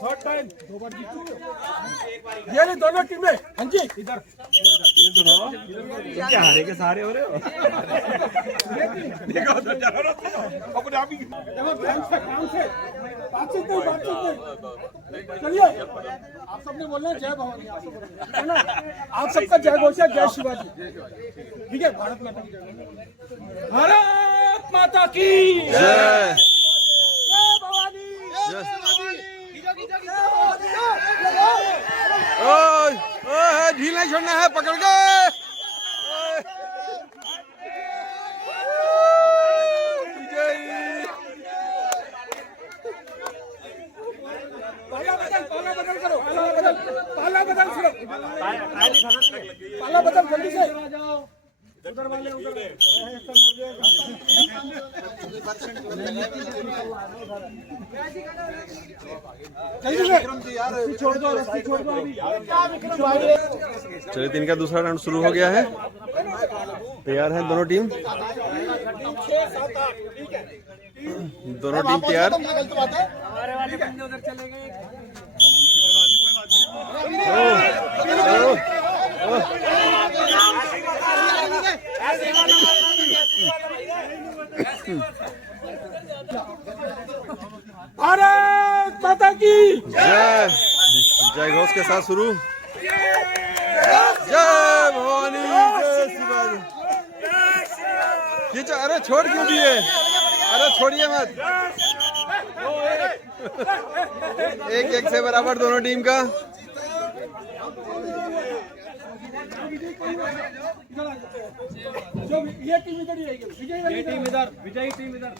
थर्ड टाइम, दो बार जीत चुके हो। ये नहीं, दोनों टीमें, हाँ जी इधर, क्या हारे के सारे हो रहे हो? देखो तो जरा अपने आप ही ध्यान से बातचीत नहीं। चलिए, आप सबने बोलना है जय भवानी, है ना? आप सबका जय घोषा जय शिवाजी, ठीक है? भारत माता की जय, भारत माता की जय। जय भवानी। ढील नहीं छोड़ना है, पकड़ के। पाला बदल करो, पाला बदल करो, पाला बदल जल्दी से। उधर वाले उधर छोड़ दो, रस्सी छोड़ दो अभी। चलिए, तीन का दूसरा राउंड शुरू हो गया है। तैयार है दोनों टीम, दोनों टीम तैयार। हमारे वाले बंदे उधर चले गए। भारत माता की जय। जय घोष के साथ शुरू। जय भवानी, जय शिवाजी। खींचो, अरे छोड़ क्यों दिए? अरे छोड़िए मत। एक से बराबर दोनों टीम का। जो ये टीम इधर ही रहेगी, विजयी टीम इधर, विजयी टीम इधर।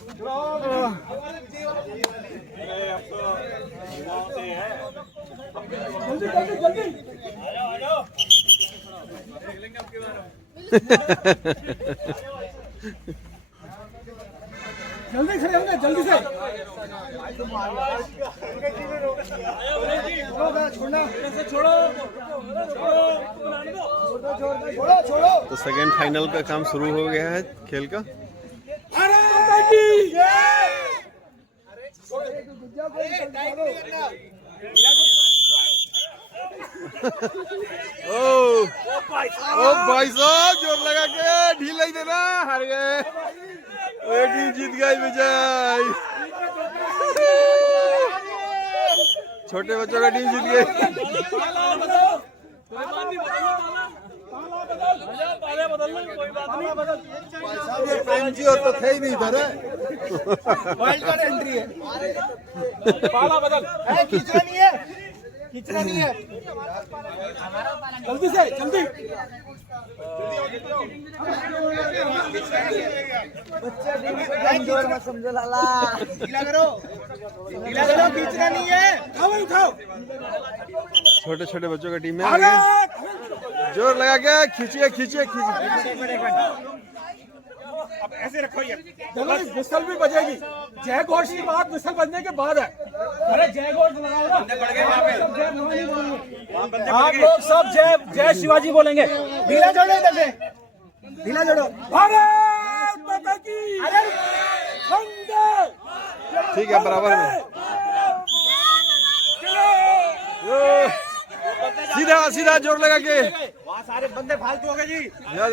जल्दी जल्दी जल्दी, जल्दी खड़े होंगे, जल्दी से। छोड़ो। तो सेकेंड फाइनल का काम शुरू हो गया है खेल का। ओ भाई साहब, जोर लगा के ढील नहीं देना, हार गए। टीम जीत गई, विजय। छोटे बच्चों का टीम जीत गई। तो थे ही नहीं इधर वाइल्ड कार्ड एंट्री है। पाला बदल है, खींचना नहीं है, खींचना नहीं है, जल्दी से जल्दी। समझो लाला ढीला करो, ढीला करो, खींचना नहीं है। उठाओ उठाओ, छोटे छोटे बच्चों का टीम में आगे जोर लगा के खींचिए खींचिए खींचिए। अब ऐसे रखो ये, चलो विसल भी बजेगी। जय घोष की बात विसल बजने के बाद है। अरे जय घोष लगाओ ना, आप लोग सब जय जय शिवाजी बोलेंगे। ढीला जोड़ो, इधर से ढीला जोड़ो। भारत माता की, अरे वंदे। ठीक है, बराबर में सीधा सीधा जोर लगा के। वहाँ सारे बंदे फालतू हो गए जी। याद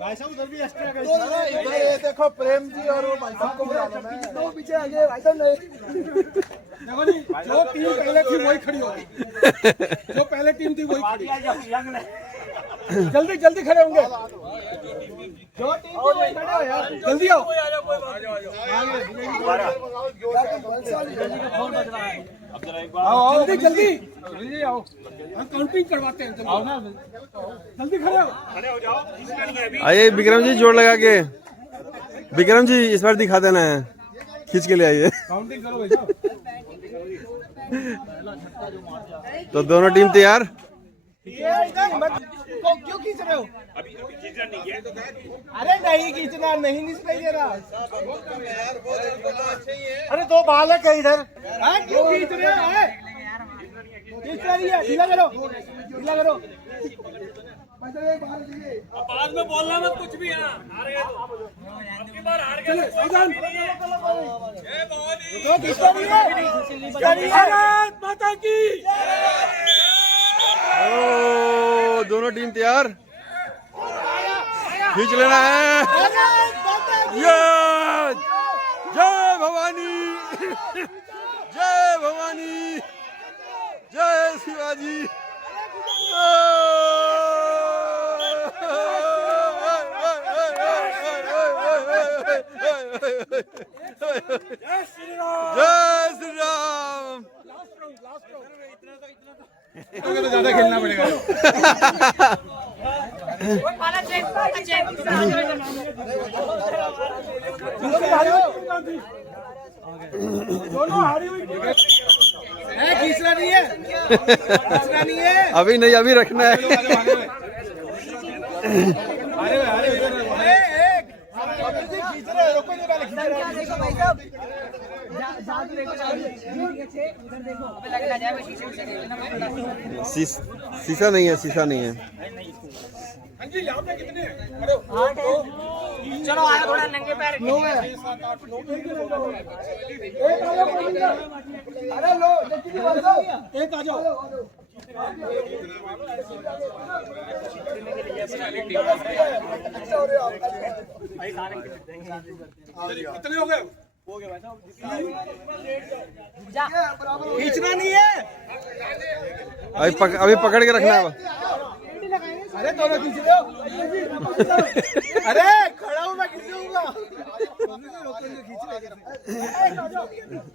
भाई साहब उधर भी एक्स्ट्रा कर। ये देखो प्रेम जी और वो भाई साहब को बुला लो। दो पीछे आगे भाई साहब नहीं। देखो जी, जो टीम पहले थी वही खड़ी होगी, जो पहले टीम थी वही खड़ी। जल्दी जल्दी खड़े होंगे, जो टीम थी वही खड़े हो यार, जल्दी आओ। जल्दी जल्दी जल्दी आओ, हम काउंटिंग करवाते हैं। जल्दी खड़े हो जाओ। आइए विक्रम जी, जोर लगा के। विक्रम जी इस बार दिखा देना है, खींच के ले आइए। काउंटिंग करो भाई साहब। तो दोनों टीम तैयार। क्यों खींच रहे हो? अभी खींचना नहीं है। अरे नहीं खींचना, नहीं दिखाई दे रहा। अरे दो बाल है इधर, क्यों खींच रहे हो? खींच रही है, ढीला करो, ढीला करो। बाद में बोलना मत कुछ भी। हार गए तो अबकी बार हार गए। भारत माता की। ओ, दोनों टीम तैयार, खींच लेना है। जय भवानी, जय भवानी, जय शिवाजी। जय श्री राम, जय श्री राम। तो ज्यादा खेलना पड़ेगा। दोनों हारी हुई है, खींचना नहीं है, खींचना नहीं है। अभी नहीं, अभी रखना है। खींच रहे हो, रोको नहीं, पहले खींच रहे हो। देखो भाई साहब, जादू देखो, उधर देखो, अबे लग ना जाए, मैं शीशे से देख लेना। शीशा नहीं है, शीशा नहीं है। हाँ जी, यहाँ पे कितने हैं? अरे 8 है। चलो आया थोड़ा नंगे पैर। 9 है, 7 8 9। अरे लो देखिए भाई साहब, एक आ जाओ। कितने हो गए? खींचना नहीं है। अभी पकड़ के रखना है। अरे दोनों खींच रहे हो। अरे खड़ा हूँ मैं, खींचूंगा।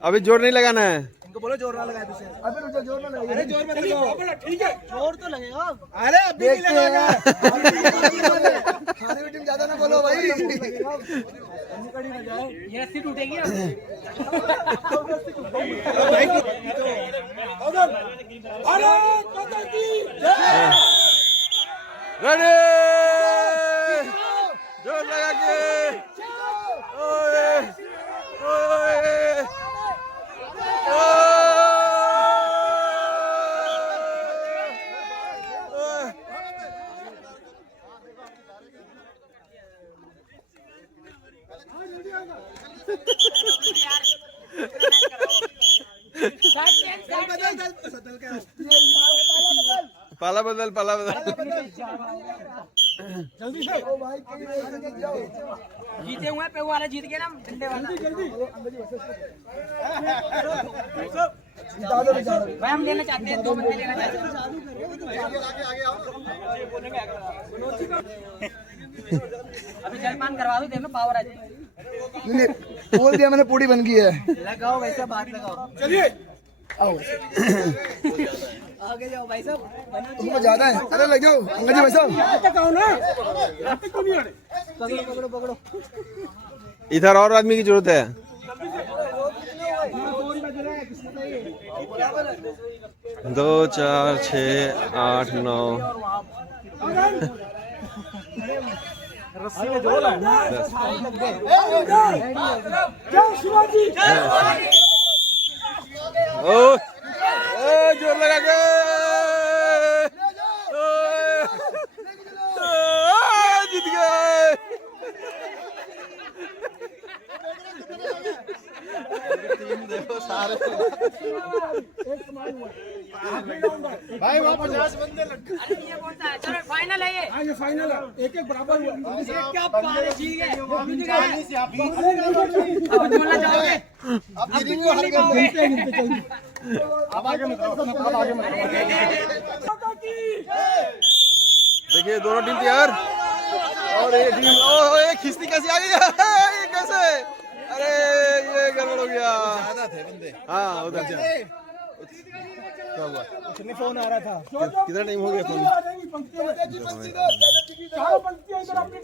अभी जोर नहीं लगाना है। इनको बोलो जोर ना लगाए पीछे। अभी रुको, जोर ना लगाइए। अरे जोर मत लगाओ। ठीक है, जोर तो लगेगा। अरे अभी नहीं लगाएगा। खाने की टीम ज्यादा ना बोलो भाई। ये रस्सी टूटेगी ना। भारत माता की जय। रेडी, जोर लगा के। ओए, ओए, ओए। पाला बदल, पाला बदल। जल्दी से जीते हुए पे वाला जीत गया ना, डंडे वाला। जल्दी भाई हम लेना चाहते हैं, 2 बंदे लेना चाहते हैं। अभी जलपान करवा दो, देख लो पावर आ जाए। नहीं, बोल दिया मैंने, पूरी बन गई है। लगाओ वैसा बात लगाओ। चलिए आओ, आगे जाओ भाई साहब। तुमको ज्यादा है। अरे लग जाओ अंकल जी भाई साहब। यहाँ तक आओ ना, यहाँ तक क्यों नहीं आ रहे? पकड़ो पकड़ो पकड़ो। इधर और आदमी की जरूरत है। 2 4 6 8 9 रस्सी में जोड़ है। जय शिवाजी। ओ जोर लगा के जीत गए। देखो सारे भाई वहाँ 50 बंदे लग गए। अरे ये कौन सा है? चलो फाइनल है ये। हाँ ये फाइनल है, एक एक बराबर हुआ। क्या पाले जी गए। अब अब बोलना चाहोगे? अब कुछ बोल नहीं पाओगे। अब आगे मत आओ, अब आगे मत आओ। देखिए दोनों टीम तैयार और ये टीम ये खिस्ती कैसी आ गई है? ये कैसे? अरे ये गड़बड़ हो गया। ज्यादा थे बंदे। हाँ उधर क्या हुआ? फोन आ रहा था। कितना टाइम हो गया फोन? चारों पंक्तियां इधर अपनी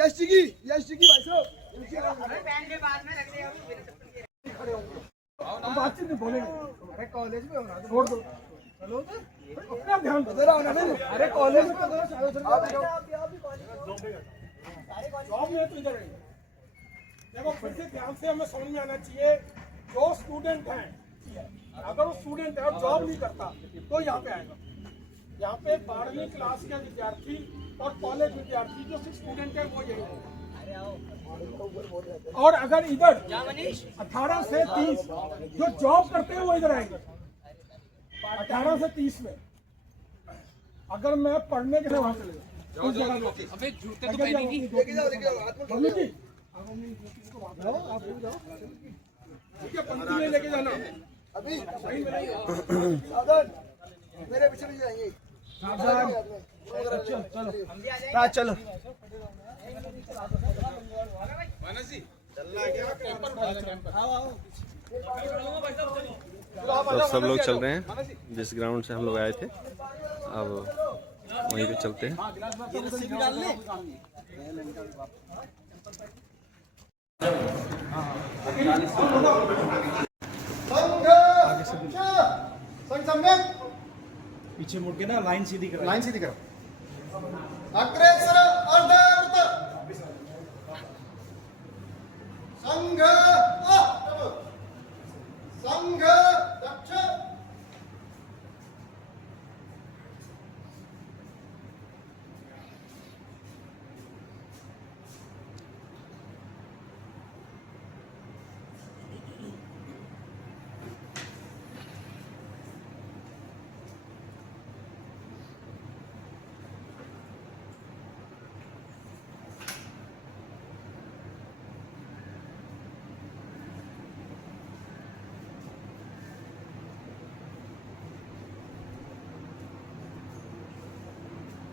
यश जी की भाई साहब। हम बातचीत नहीं बोलेंगे। अरे कॉलेज में होना छोड़ दो, चलो अपना ध्यान दो। अरे कॉलेज में जॉब में तो इधर आइए। देखो फिर से ध्यान से हमें समझ में आना चाहिए, जो स्टूडेंट है अगर वो स्टूडेंट है और जॉब नहीं करता तो यहाँ पे आएगा। यहाँ पे 12वीं क्लास के विद्यार्थी और कॉलेज विद्यार्थी जो स्टूडेंट है वो यही है। और अगर इधर 18 से 30 जो जॉब करते हैं वो इधर आएंगे। 18 से 30 में अगर मैं पढ़ने के लिए वहां चले जाऊँ उस जगह पे, अबे जूते तो पहनी थी। मम्मी जी आप जाओ, ठीक है, पंक्ति में लेके जाना अभी सही में नहीं। सावधान, मेरे पीछे भी जाएंगे। चलो तो सब लोग चल रहे हैं जिस ग्राउंड से हम लोग आए थे, अब वहीं पे चलते हैं। पीछे मुड़ के ना लाइन सीधी करो। अग्रेसर अर्धवृत्त संघ संघ दक्ष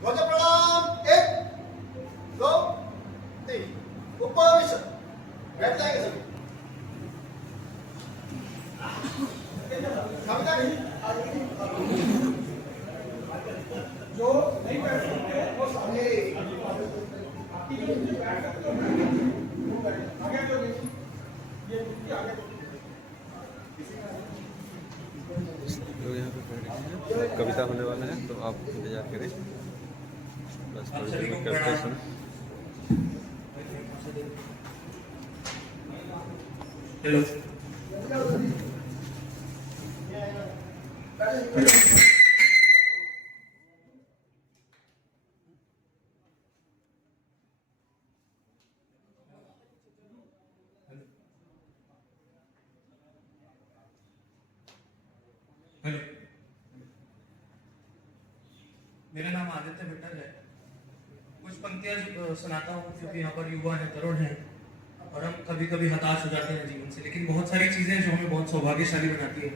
ध्वज प्रणाम 1 2 3 उपविष्ट बैठ जाएंगे सभी। जो नहीं बैठ सकते वो सामने आगे जो ये आगे लोग यहाँ पे बैठे हैं, कविता होने वाला है तो आप इंतजार करें, बस थोड़ी देर में कविता सुन। हेलो हेलो, मेरा नाम आदित्य भट्टर है। कुछ पंक्तियां सुनाता हूँ क्योंकि यहाँ पर युवा है, तरुण है। और हम कभी कभी हताश हो जाते हैं जीवन से, लेकिन बहुत सारी चीजें जो हमें बहुत सौभाग्यशाली बनाती है।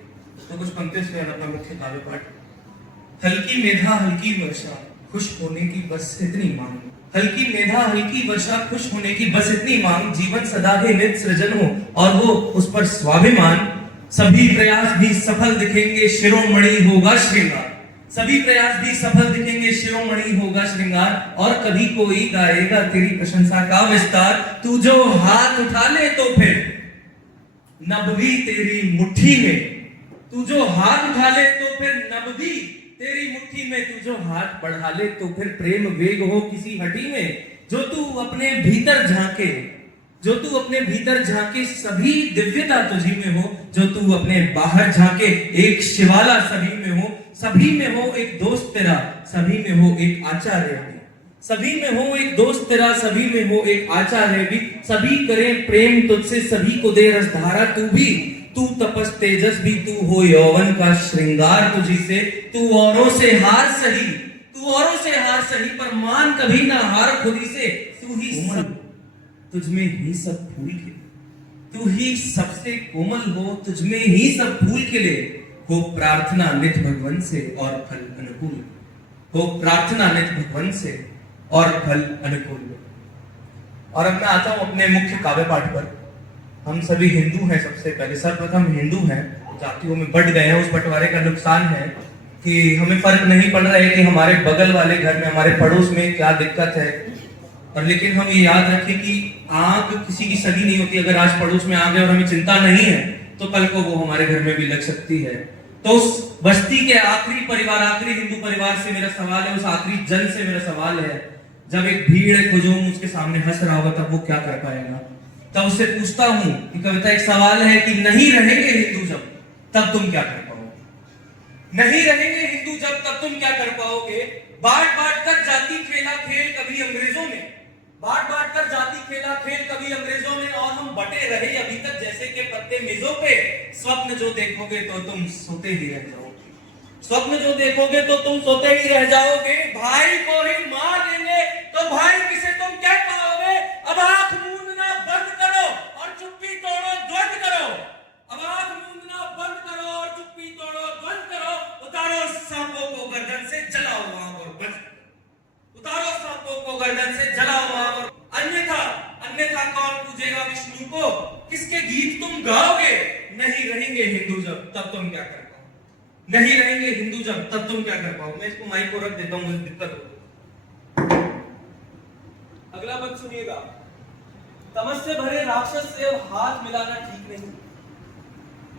तो कुछ पंक्तियों से अपना मुख्य काव्य पाठ। हल्की मेधा हल्की वर्षा, खुश होने की बस इतनी मांग। हल्की मेधा हल्की वर्षा, खुश होने की बस इतनी मांग। जीवन सदा ही नित सृजन हो और वो उस पर स्वाभिमान। सभी प्रयास भी सफल दिखेंगे, शिरोमणि होगा श्रृंगार। सभी प्रयास भी सफल दिखेंगे, शिरोमणि होगा श्रृंगार। और कभी कोई गाएगा तेरी प्रशंसा का विस्तार। तू जो हाथ उठा ले तो फिर नभ भी तेरी मुट्ठी में। तू जो हाथ उठा ले तो फिर नभ भी तेरी मुट्ठी में। तू जो हाथ बढ़ा ले तो फिर प्रेम वेग हो किसी हड्डी में। जो तू अपने भीतर झांके, जो तू अपने भीतर झांके, सभी दिव्यता तुझी में हो। जो तू अपने बाहर झांके, एक शिवाला सभी में हो। सभी में हो एक दोस्त तेरा, सभी में हो एक आचार्य भी। सभी में हो एक दोस्त तेरा, सभी में हो एक आचार्य भी। सभी करें प्रेम तुझसे, सभी को दे रसधारा तू भी। तू तपस तेजस भी, तू हो यौवन का श्रृंगार तुझी से। तू औरों से हार सही, तू औरों से हार सही, पर मान कभी ना हार खुदी से। तू ही सब, तुझमें ही सब फूल खिले। तू ही सबसे कोमल हो, तुझमें ही सब फूल खिले। हो प्रार्थना नित भगवान से और फल अनुकूल। हो प्रार्थना नित भगवान से और फल अनुकूल। और अब मैं आता हूं अपने मुख्य काव्य पाठ पर। हम सभी हिंदू हैं, सबसे पहले सर्वप्रथम हिंदू हैं। जातियों में बढ़ गए हैं, उस बंटवारे का नुकसान है कि हमें फर्क नहीं पड़ रहा है कि हमारे बगल वाले घर में, हमारे पड़ोस में क्या दिक्कत है। और लेकिन हम ये याद रखें कि आग किसी की सगी नहीं होती। अगर आज पड़ोस में आग है और हमें चिंता नहीं है तो कल को वो हमारे घर में भी लग सकती है। तो उस बस्ती के आखिरी परिवार, आखिरी हिंदू परिवार से मेरा सवाल है, उस आखिरी जन से मेरा सवाल है, जब एक भीड़ खुजूम उसके सामने हंस रहा होगा तब वो क्या कर पाएगा। तब उससे पूछता हूं कि कविता एक सवाल है कि नहीं रहेंगे हिंदू जब, तब तुम क्या कर पाओगे। नहीं रहेंगे हिंदू जब, तब तुम क्या कर पाओगे। बांट बांट कर जाति खेला खेल कभी अंग्रेजों ने। बांट बांट कर जाति खेला खेल कभी अंग्रेजों ने। और हम बटे रहे अभी तक जैसे के पत्ते मेजों पे। स्वप्न जो देखोगे तो तुम सोते ही रह जाओगे। स्वप्न जो देखोगे तो तुम सोते ही रह जाओगे। भाई को ही मार देंगे तो भाई किसे तुम क्या पाओगे। अब आंख मूंदना बंद करो और चुप्पी तोड़ो द्वंद करो। अब आंख मूंदना बंद करो और चुप्पी तोड़ो द्वंद करो। उतारो सांपों को गर्दन से, जलाओ आग और बंद। उतारो सांपों को गर्दन से, जलाओ आग और अन्यथा अन्यथा कौन पूजेगा विष्णु को। किसके गीत तुम गाओगे। नहीं रहेंगे हिंदू जब, तब तुम क्या कर पाओ। नहीं रहेंगे हिंदू जब, तब तुम क्या कर पाओ। मैं इसको माइक को रख देता हूं, मुझे दिक्कत होगी। अगला बंद सुनिएगा। तमस से भरे राक्षस से अब हाथ मिलाना ठीक नहीं।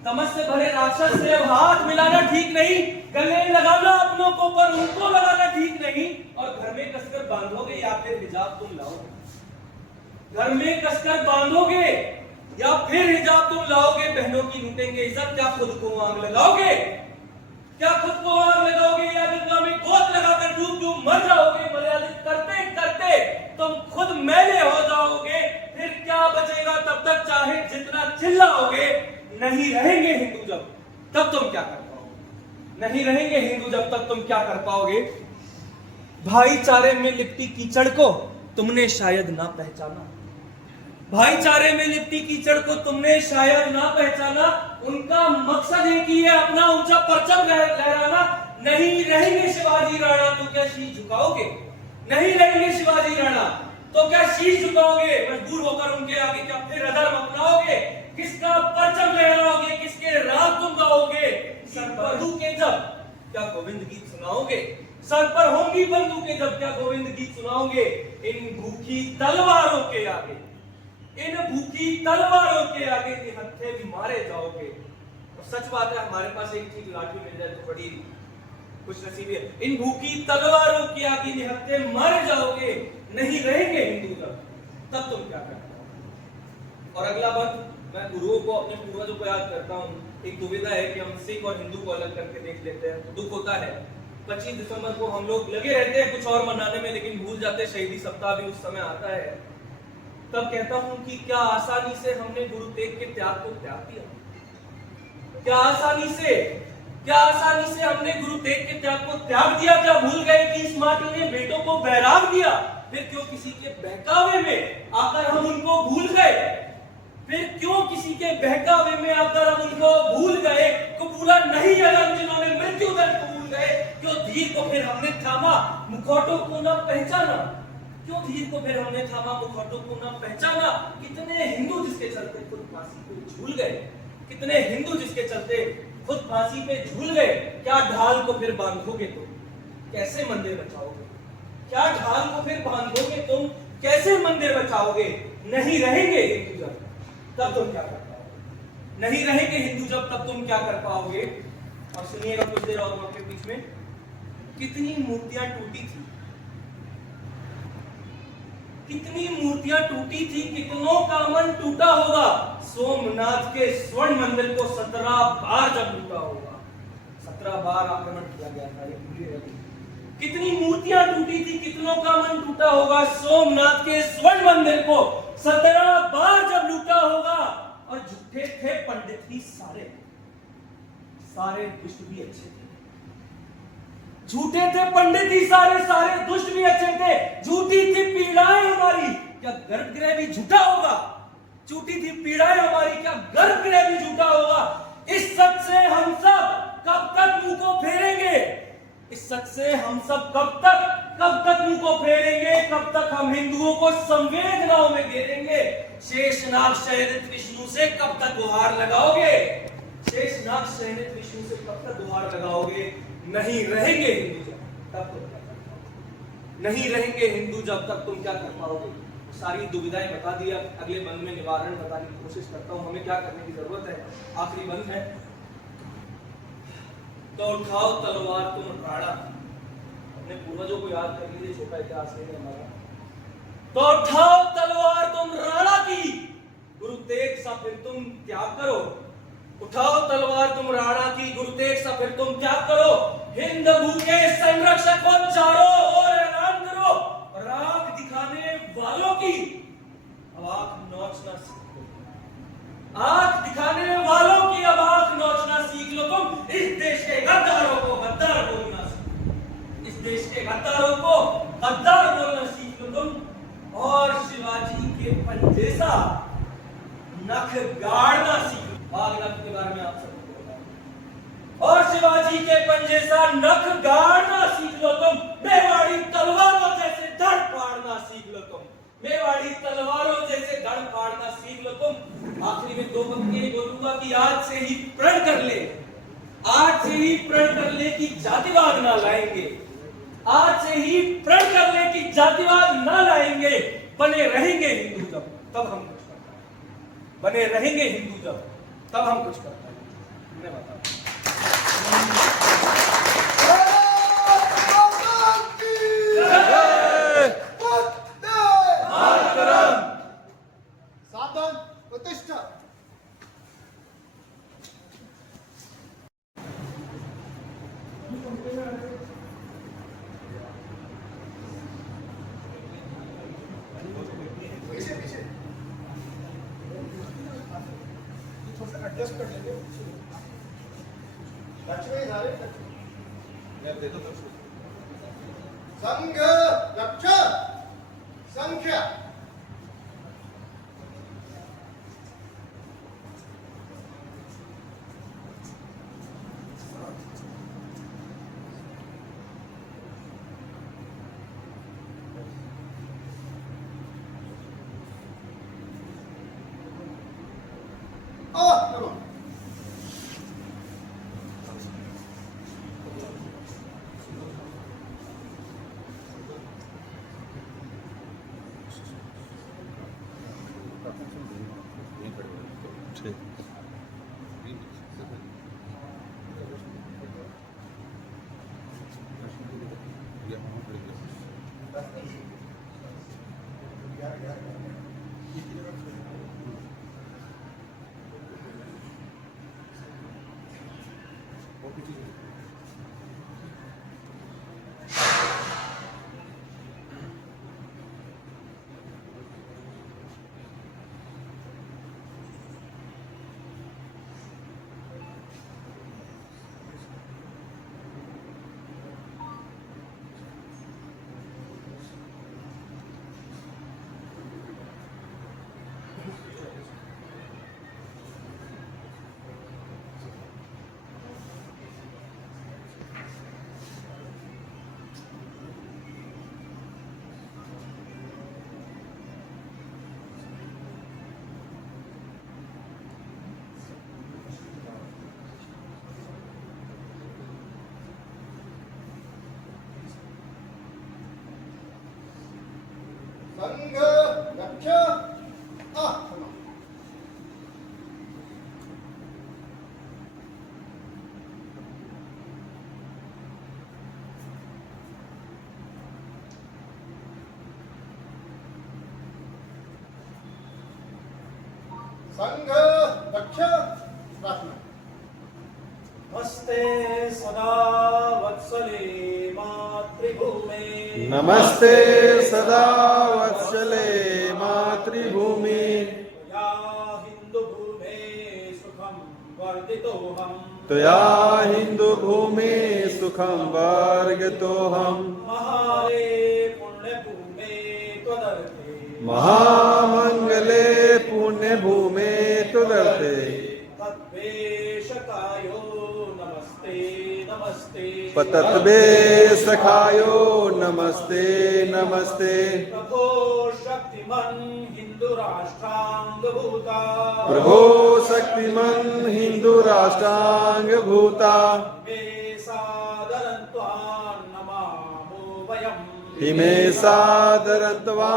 तमस से भरे राक्षस से अब हाथ मिलाना ठीक नहीं। गले लगाना अपनों को पर उनको लगाना ठीक नहीं। और घर में कसकर बांधोगे या फिर हिजाब तुम लाओगे। घर में कसकर बांधोगे या फिर हिजाब तुम लाओगे। बहनों की लूटेंगे इज्जत, क्या खुद को आग लगाओगे। क्या खुद को आग लगाओगे या गंगा में गोद लगाकर डूब डूब मर जाओगे। मर्यादित करते करते तुम खुद मैले हो जाओगे। फिर क्या बचेगा तब तक चाहे जितना चिल्लाओगे। नहीं रहेंगे हिंदू जब, तब तुम क्या कर पाओगे। नहीं रहेंगे हिंदू जब, तब तुम क्या कर पाओगे। भाईचारे में लिपटी कीचड़ को तुमने शायद ना पहचाना। भाईचारे में लिपटी कीचड़ को तुमने शायद ना पहचाना। उनका मकसद है कि ये अपना ऊंचा परचम लहराना। नहीं रहेंगे शिवाजी राणा तो क्या शीश झुकाओगे। नहीं रहेंगे शिवाजी राणा तो क्या शीश झुकाओगे। मजबूर होकर उनके आगे क्या फिर अधर्म अपनाओगे। किसका परचम लहराओगे, किसके राग तुम गाओगे। सर पर बंदूकें जब क्या गोविंद गीत सुनाओगे। सर पर होंगी बंदूकें जब क्या गोविंद गीत सुनाओगे। इन भूखी तलवारों के आगे, इन भूखी तलवारों के आगे निहत्थे भी मारे जाओगे। और सच बात है, हमारे पास एक चीज लाठी मिल जाए तो बड़ी खुश नसीबी है। इन भूखी तलवारों के आगे निहत्थे मारे जाओगे। नहीं रहेंगे हिंदू जब, तब तुम क्या करते हो। और अगला बात, मैं गुरुओं को, अपने पूर्वजों को याद करता हूँ। एक दुविधा है कि हम सिख और हिंदू को अलग करके देख लेते हैं। दुख होता है 25 दिसंबर को हम लोग लगे रहते हैं कुछ और मनाने में, लेकिन भूल जाते शहीदी सप्ताह भी उस समय आता है। तब कहता हूं कि क्या आसानी से हमने गुरु तेग के त्याग को त्याग दिया। क्या आसानी से हमने गुरु तेग के त्याग को त्याग दिया। क्या भूल गए कि इस माटी ने बेटों को बैराग दिया। फिर क्यों किसी के बहकावे में आकर हम उनको भूल गए? फिर क्यों किसी के बहकावे में आकर हम उनको भूल गए? कबूला नहीं अगर जिन्होंने मृत्यु दंड कबूल गए। क्यों धीर को फिर हमने थामा, मुखौटों को न पहचाना? क्यों धीर को फिर हमने थामा, मुखौटों को न पहचाना? कितने हिंदू जिसके चलते खुद फांसी पे झूल गए, कितने हिंदू जिसके चलते खुद फांसी पे झूल गए। क्या ढाल को फिर बांधोगे तुम, कैसे मंदिर बचाओगे? क्या ढाल को फिर बांधोगे तुम, कैसे मंदिर बचाओगे? नहीं रहेंगे हिंदू जब, तब तुम क्या कर पाओगे? नहीं रहेंगे हिंदू जब, तब तुम क्या कर पाओगे? और सुनिएगा कुछ देर और आपके बीच में, कितनी मूर्तियां टूटी थी, कितनी मूर्तियां टूटी थी, कितनों का मन टूटा होगा। सोमनाथ के स्वर्ण मंदिर को 17 बार जब लूटा होगा, 17 बार आक्रमण किया गया था। कितनी मूर्तियां टूटी थी, कितनों का मन टूटा होगा। सोमनाथ के स्वर्ण मंदिर को 17 बार जब लूटा होगा। और झूठे थे पंडित ही सारे, सारे दुष्ट भी अच्छे थे। झूठे थे पंडित ही सारे, सारे दुष्ट भी अच्छे थे। झूठी थी पीड़ाएं हमारी, क्या गर्भगृह भी झूठा होगा? झूठी थी पीड़ाएं हमारी, क्या गर्भगृह भी झूठा होगा? इस सच से हम सब कब तक मुंह को फेरेंगे? इस सच से हम सब कब तक मुंह को फेरेंगे? कब तक हम हिंदुओं को संवेदनाओं में घेरेंगे? शेषनाग शयनित विष्णु से कब तक गुहार लगाओगे? शेषनाग शयनित विष्णु से कब तक गुहार लगाओगे? नहीं रहेंगे हिंदू जब, तब तुम क्या कर पाओगे? नहीं रहेंगे हिंदू जब, तब तुम क्या कर पाओगे? सारी दुविधाएं बता दी। अगले बंद में निवारण बताने की कोशिश करता हूं, हमें क्या करने की जरूरत है। आखिरी बंद है। तो उठाओ तलवार तुम राणा, अपने पूर्वजों को याद कर लीजिए, छोटा इतिहास है हमारा। तो उठाओ तलवार तुम राणा की, गुरु तेग सा फिर तुम त्याग करो। उठाओ तलवार तुम राणा की, गुरु तेग सा फिर तुम त्याग करो। हिंद भू के संरक्षक को चारों ओर ऐलान करो। और आंख दिखाने वालों की अब आंख नोचना सीख लो। आंख दिखाने वालों की अब आंख नोचना सीख लो। तुम इस देश के गद्दारों को गद्दार बोलना सीख लो। इस देश के गद्दारों को गद्दार बोलना सीख लो तुम। और शिवाजी के पंजेसा नख गाड़ना सीख लो। बागनख के बारे में आप सबको पता है। और शिवाजी के पंजेसा नख गाड़ना सीख लो तुम। मेवाड़ी तलवारों जैसे धड़ फाड़ना सीख लो तुम। मेवाड़ी तलवारों जैसे धड़ फाड़ना सीख लो तुम। आखिरी में 2 पंक्तियां बोलूंगा कि आज से ही प्रण कर ले, आज से ही प्रण कर ले कि जातिवाद ना लाएंगे। आज से ही प्रण कर ले कि जातिवाद ना लाएंगे। बने रहेंगे हिंदू जब, तब हम कुछ कर पाएंगे। बने रहेंगे हिंदू जब, तब हम कुछ कर पाएंगे। धन्यवाद। सावधान, प्रतिष्ठा। पीछे पीछे एडजस्ट कर लेंगे। लक्ष्मी सारे संघ लक्ष्य संख्या। संघ रक्ष संघ रक्ष प्रार्थना। नमस्ते सदा वत्सले मातृभूमे नमस्ते सदा वत्सले मातृभूमि या हिंदू भूमे सुखम वर्धितोहम त्वया हिंदू भूमि सुखम वर्गतोहम महारे पुण्य भूमे त्वदर्थे महामंगले पुण्य भूमे तुदर्ते तद्वेशकायो नमस्ते नमस्ते पतत्वे सखायो नमस्ते नमस्ते प्रभो शक्तिमन् हिंदू राष्ट्रांग भूता प्रभो शक्तिमन् हिंदू राष्ट्रांग भूता मे सादरन्त्वान् नमामो वयम् इमे सादरन्त्वा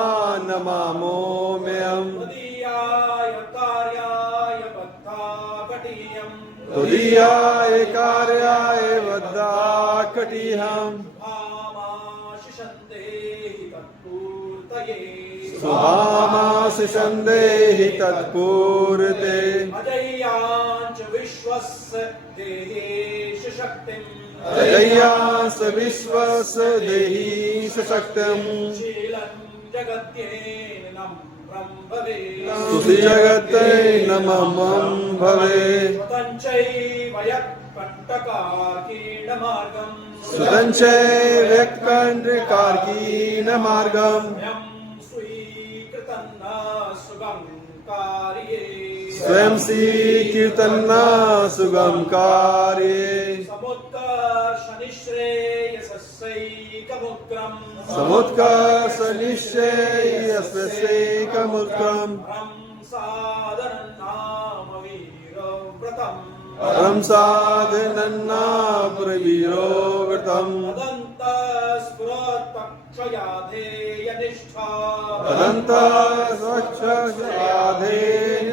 नमामो मेऽहम् त्वदीयाय कार्याय बद्धाकटीयम् तुदीयाय कार्याय बद्धाकटीहम् भामाशिषन्ते हि तत्पूर्तये सुभामाशिषन्देहि तत्पूर्ते अजय्याञ्च विश्वस्य देहेश शक्तिम् अजय्यास विश्वस देहि सशक्तम् शीलं जगत्येनं ब्रह्मवे स्तुतिजगते नमः भवे स्वतञ्चैव यत्कण्टकाकीर्णमार्गम् सुदञ्चैर्यत्कण्टकार्कीणमार्गम् स्वयं स्वीकृतन्न सुगं कार्ये स्वयं स्वीकीर्तन्ना सुगम कार्ये समुत्कर्षनिःश्रेयसस्यैकमुग्रम् समुत्कर्ष निश्चयस्यैकमुत्रम् परं सादरन्नाम वीरव्रतम् परं साधनन्ना प्रवीरो व्रतम् तदन्तस्फुरत्पक्षयाधेयनिष्ठा तदन्तस्वच्छयाधे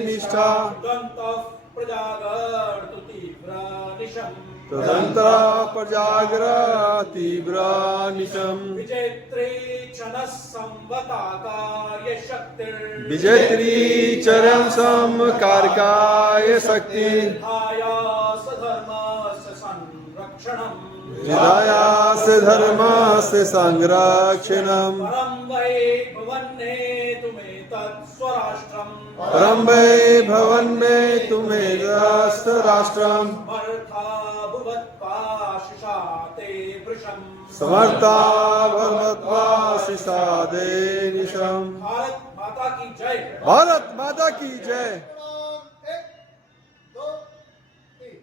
निष्ठा तदन्तः प्रजागर्तु तीव्रनिशम् तदन्ता प्रजाग्रतीव्रानिशम् विजेत्री क्षणः संवताकार्यशक्तिर् विजेत्री चरम समकारकाय शक्ति विधायास धर्मस्य संरक्षणम् विधायास धर्मस्य संरक्षणम् परं वै भवन्ने तुमेतत् स्वराष्ट्रम् परं वै भवन्ने तुमे राष्ट्रम् समर्था भुवत्पाशिषा ते वृषम् समर्था भगवत्वाशिषादे निशम् भारत माता की जय। भारत माता की जय। एक दो तीन।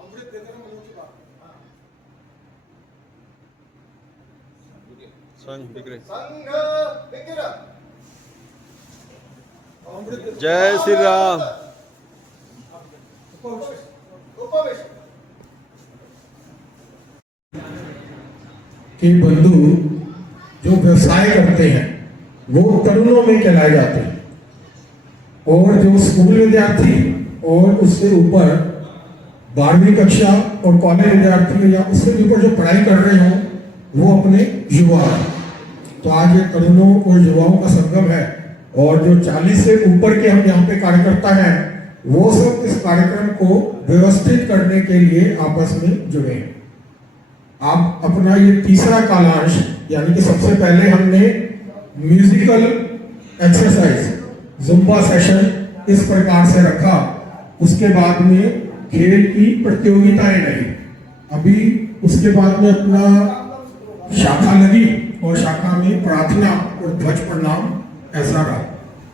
अमृत देकर मनोज की बात संघ विग्रह संघ विग्रह अमृत जय श्री राम। उपवेश कि बंधु जो व्यवसाय करते हैं वो तरुणों में कहलाए जाते हैं और जो स्कूल विद्यार्थी और उससे ऊपर 12वीं कक्षा और कॉलेज विद्यार्थी या उससे ऊपर जो पढ़ाई कर रहे हो वो अपने युवा हैं। तो आज ये तरुणों और युवाओं का संगम है और जो 40 से ऊपर के हम यहाँ पे कार्यकर्ता हैं वो सब इस कार्यक्रम को व्यवस्थित करने के लिए आपस में जुड़े हैं। आप अपना ये तीसरा कालांश यानी कि सबसे पहले हमने म्यूजिकल एक्सरसाइज जुम्बा सेशन इस प्रकार से रखा, उसके बाद में खेल की प्रतियोगिताएं रही, अभी उसके बाद में अपना शाखा लगी और शाखा में प्रार्थना और ध्वज प्रणाम ऐसा रहा।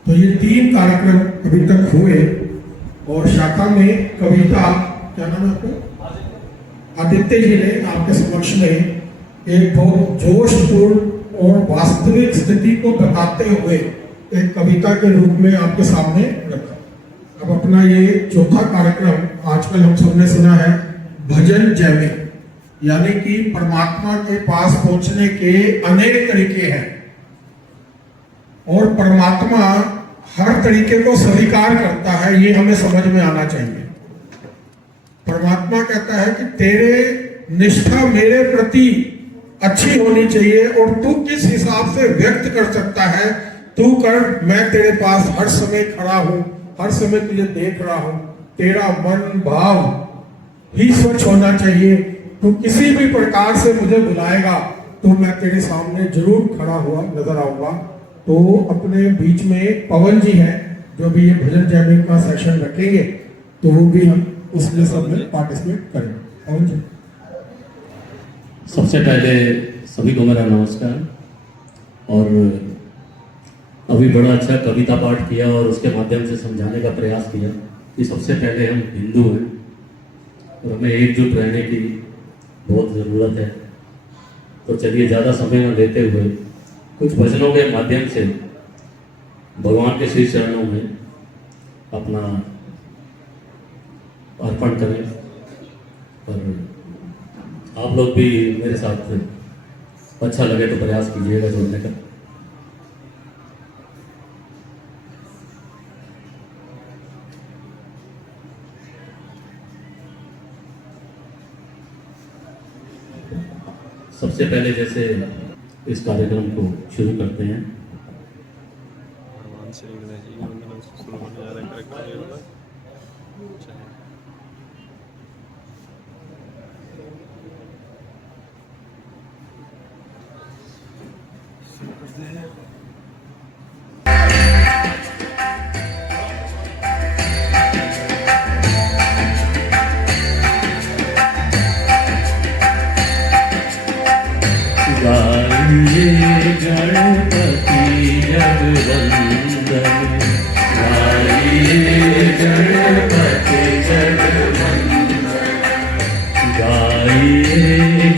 तो ये 3 कार्यक्रम अभी तक हुए और शाखा में कविता, क्या नाम है आपका, आदित्य जी ने आपके समक्ष में एक बहुत जोशपूर्ण और वास्तविक स्थिति को बताते हुए एक कविता के रूप में आपके सामने रखा। अब अपना ये चौथा कार्यक्रम आजकल हम सबने सुना है भजन जैमिंग, यानी कि परमात्मा के पास पहुंचने के अनेक तरीके हैं और परमात्मा हर तरीके को स्वीकार करता है, ये हमें समझ में आना चाहिए। परमात्मा कहता है कि तेरे निष्ठा मेरे प्रति अच्छी होनी चाहिए और तू किस हिसाब से व्यक्त कर सकता है तू कर, मैं तेरे पास हर समय खड़ा हूं, हर समय तुझे देख रहा हूं, तेरा मन भाव ही स्वच्छ होना चाहिए। तू किसी भी प्रकार से मुझे बुलाएगा तो मैं तेरे सामने जरूर खड़ा हुआ नजर आऊंगा। तो अपने बीच में पवन जी हैं जो भी ये भजन जैमिंग का सेशन रखेंगे, तो वो भी हम उसमें सब में पार्टिसिपेट करेंगे। पवन जी। सबसे पहले सभी को मेरा नमस्कार। और अभी बड़ा अच्छा कविता पाठ किया और उसके माध्यम से समझाने का प्रयास किया कि सबसे पहले हम हिंदू हैं और हमें एकजुट रहने की बहुत ज़रूरत है। तो चलिए ज़्यादा समय न लेते हुए कुछ भजनों के माध्यम से भगवान के श्री चरणों में अपना अर्पण करें और आप लोग भी मेरे साथ अच्छा लगे तो प्रयास कीजिएगा जुड़ने का। सबसे पहले जैसे इस कार्यक्रम को शुरू करते हैं, भगवान श्री गणेश जी की वंदना से शुरू होने जा रहा है कार्यक्रम। गाइए गणपति जगवंदन, गाइए गणपति जगवंदन, गाइए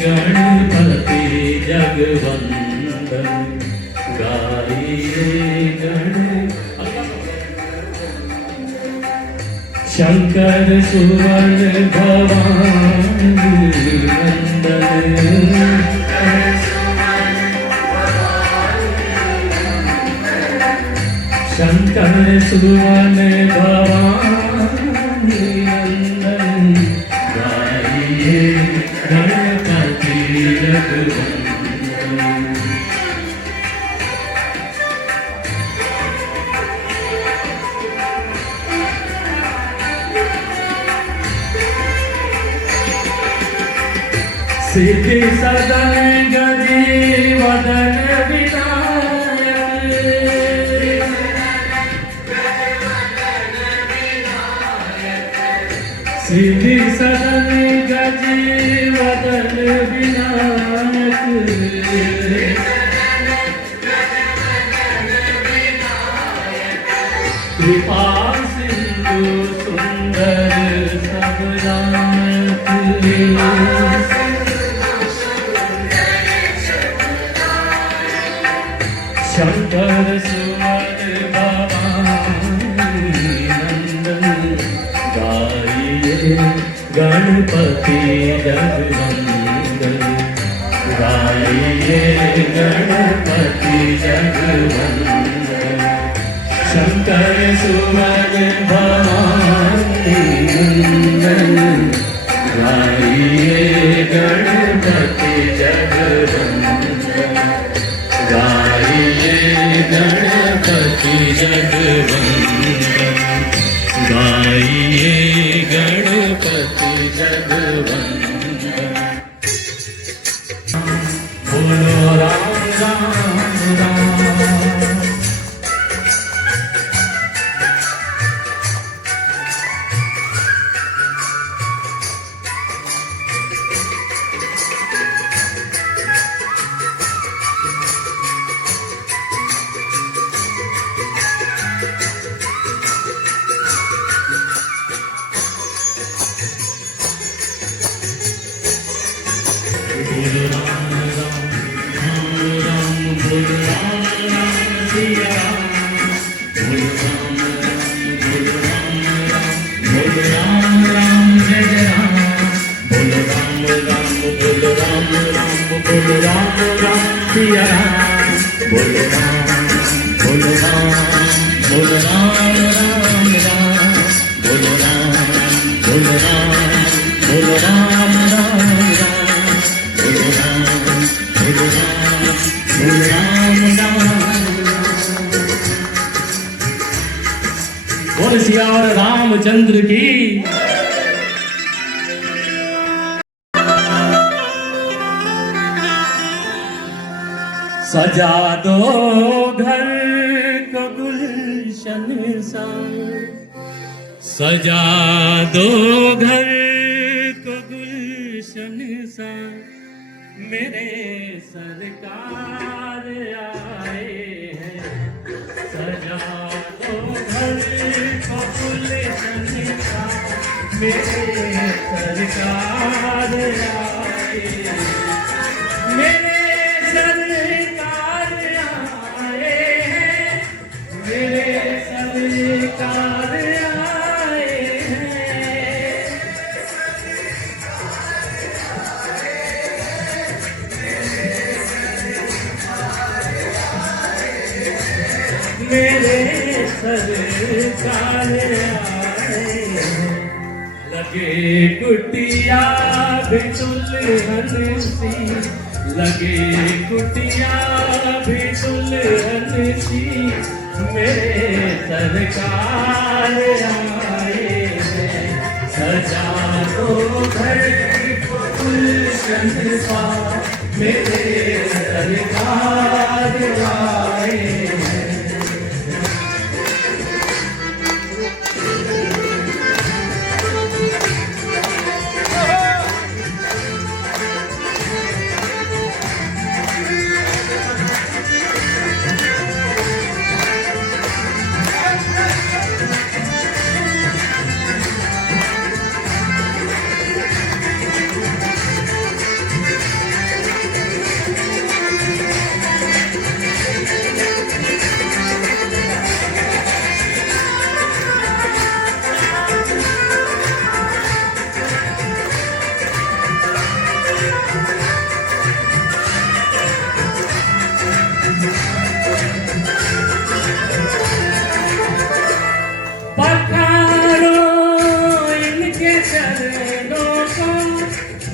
गणपति जगवंदन, गाइए शंकर सुवन भवानी वंदन, शंकर सुवन भवानी नंदन, गाइए गणपति जगवंदन। सिद्धि सदन गति वदन विनायक, सिद्धि सदन गति वदन विनायक, कृपा सिंधु सुंदर सबनायक, शंकर सुवन भवानी नंदन, गाइए गणपति जगवंदन, गाइए गणपति जगवंदन, शंकर सुवन भवानी नंदन, गाइए गणपति जगवंदन, गाइए गणपति जगवंदन, गाइए गणपति जगवंदन। बोलो राम राम राम। बोल सियावर रामचंद्र की। सजा दो घर को गुलशन सा, सजा दो घर को गुलशन सा, मेरे सरकार आए हैं। सजा दो घर को गुलशन सा, मेरे सरकार आए हैं। मेरे सरकार आए हैं, मेरे सरकार आए हैं। मेरे सरकार आए हैं। लगे कुटिया भी दुल्हन सी, लगे कुटिया भी दुल्हन सी, मेरे सरकार आए हैं। सजा दो घर को गुलशन सा, मेरे सरकार आए हैं।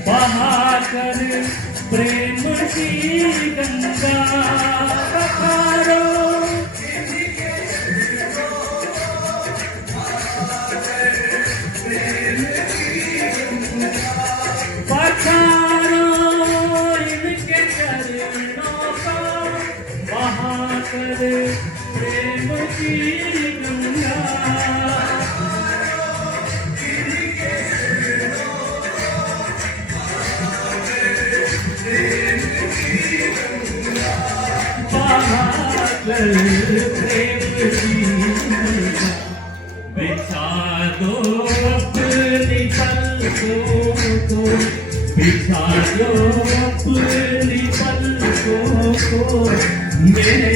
बहाकर प्रेम की गंगा, बहारो पधारो इनके चरणों को, बहाकर प्रेम की गंगा। बिछा दो अपनी पलकों को, बिछा दो अपनी पलकों को, मेरे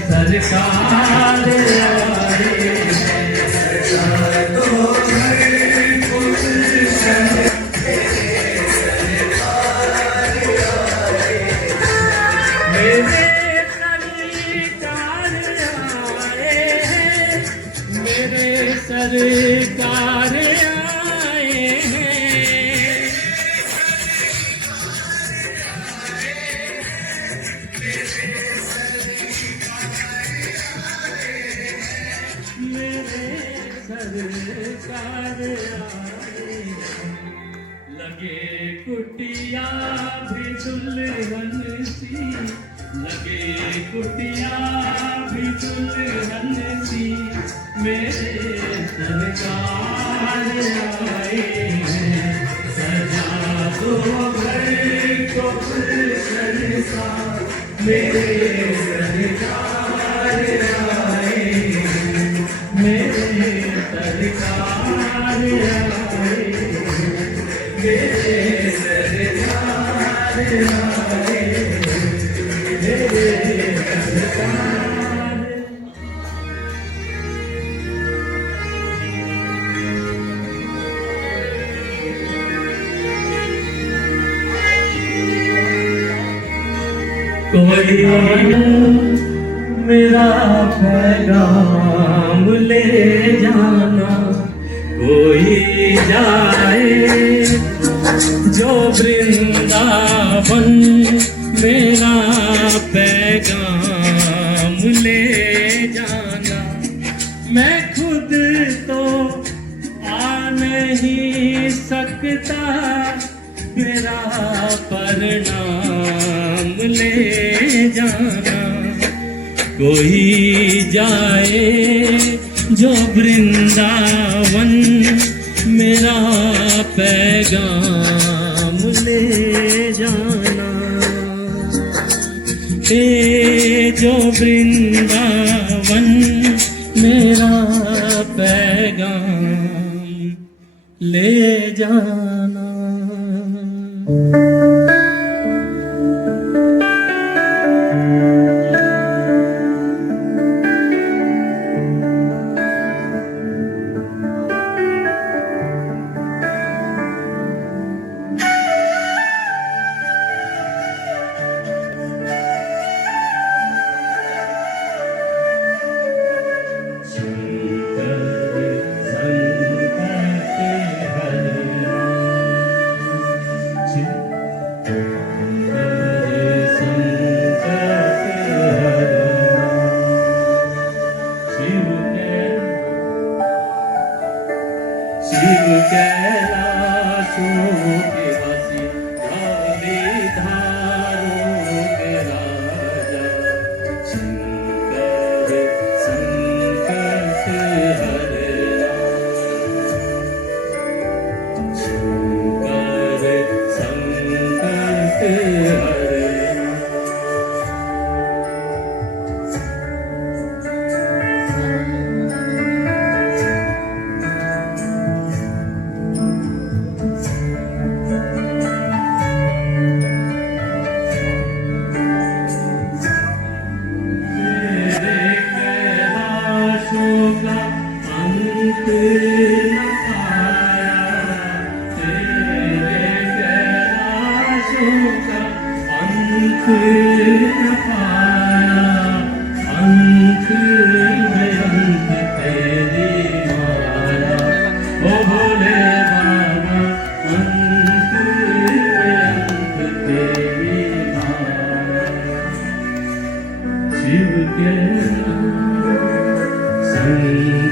सरकार आए हैं। सजा दो घर को गुलशन, मेरे सरकार आए हैं। मेरे सरकार आए हैं। लगे कुटिया भी दुल्हन सी, लगे कुटिया भी दुल्हन सी, मेरे सरकार आए हैं। सजा दो घर को गुलशन सा, मेरे सरकार आए हैं। मेरे सरकार आए हैं। मेरे सरकार आए हैं। मेरे सरकार कोई मेरा पैगाम ले जाना, कोई जाए जो वृंदावन मेरा पैगाम ले जाना। मैं खुद तो आ नहीं सकता, मेरा परिणाम ले जाना। कोई जाए जो वृंदावन मेरा पैगाम ले जाना। ए जो वृंदावन मेरा पैगाम ले जाना। शिव कैलाशों के वासी, धारों के राजा, शंकर संकट हरना, शंकर संकट हरना। शिव के संग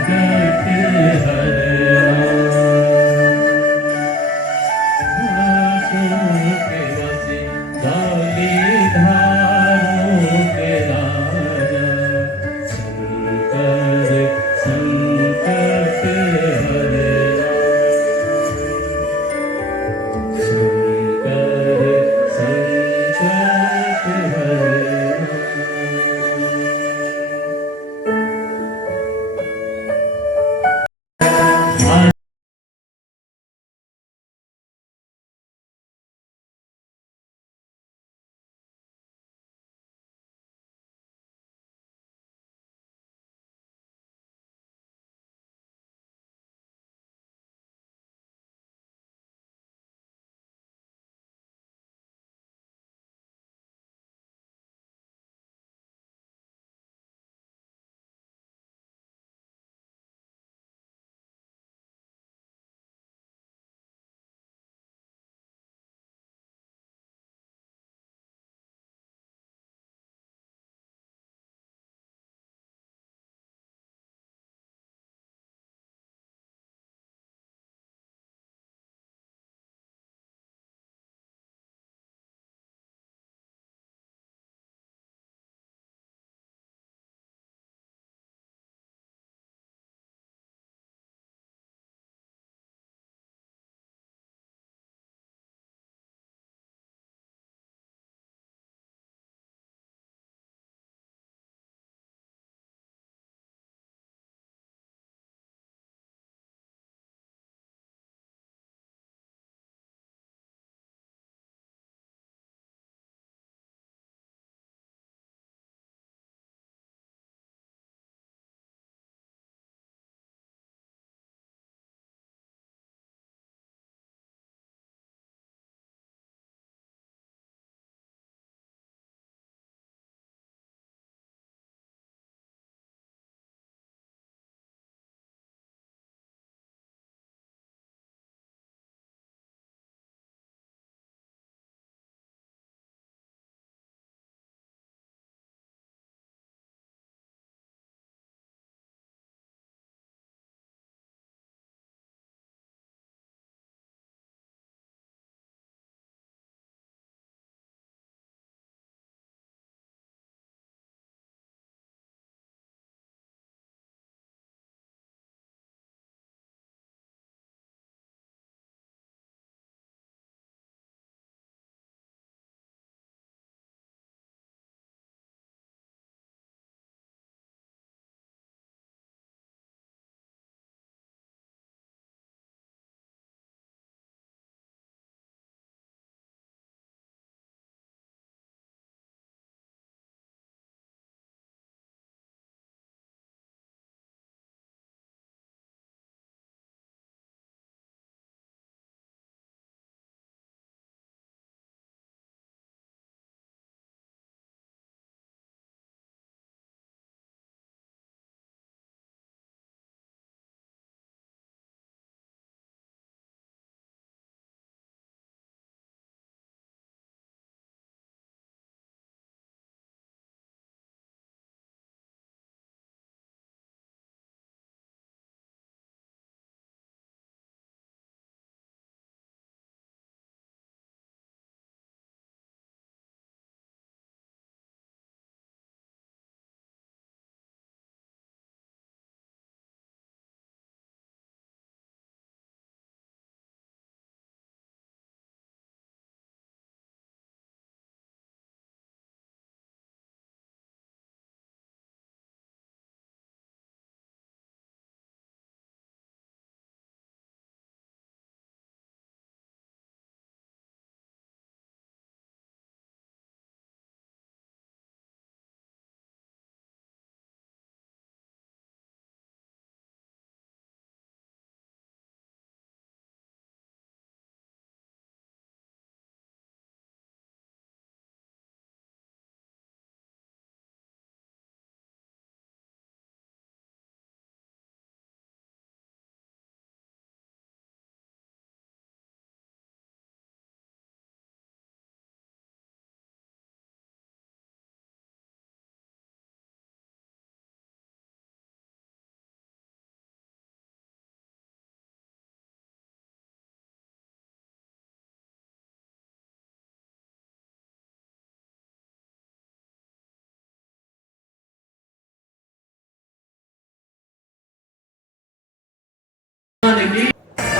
भगवान की।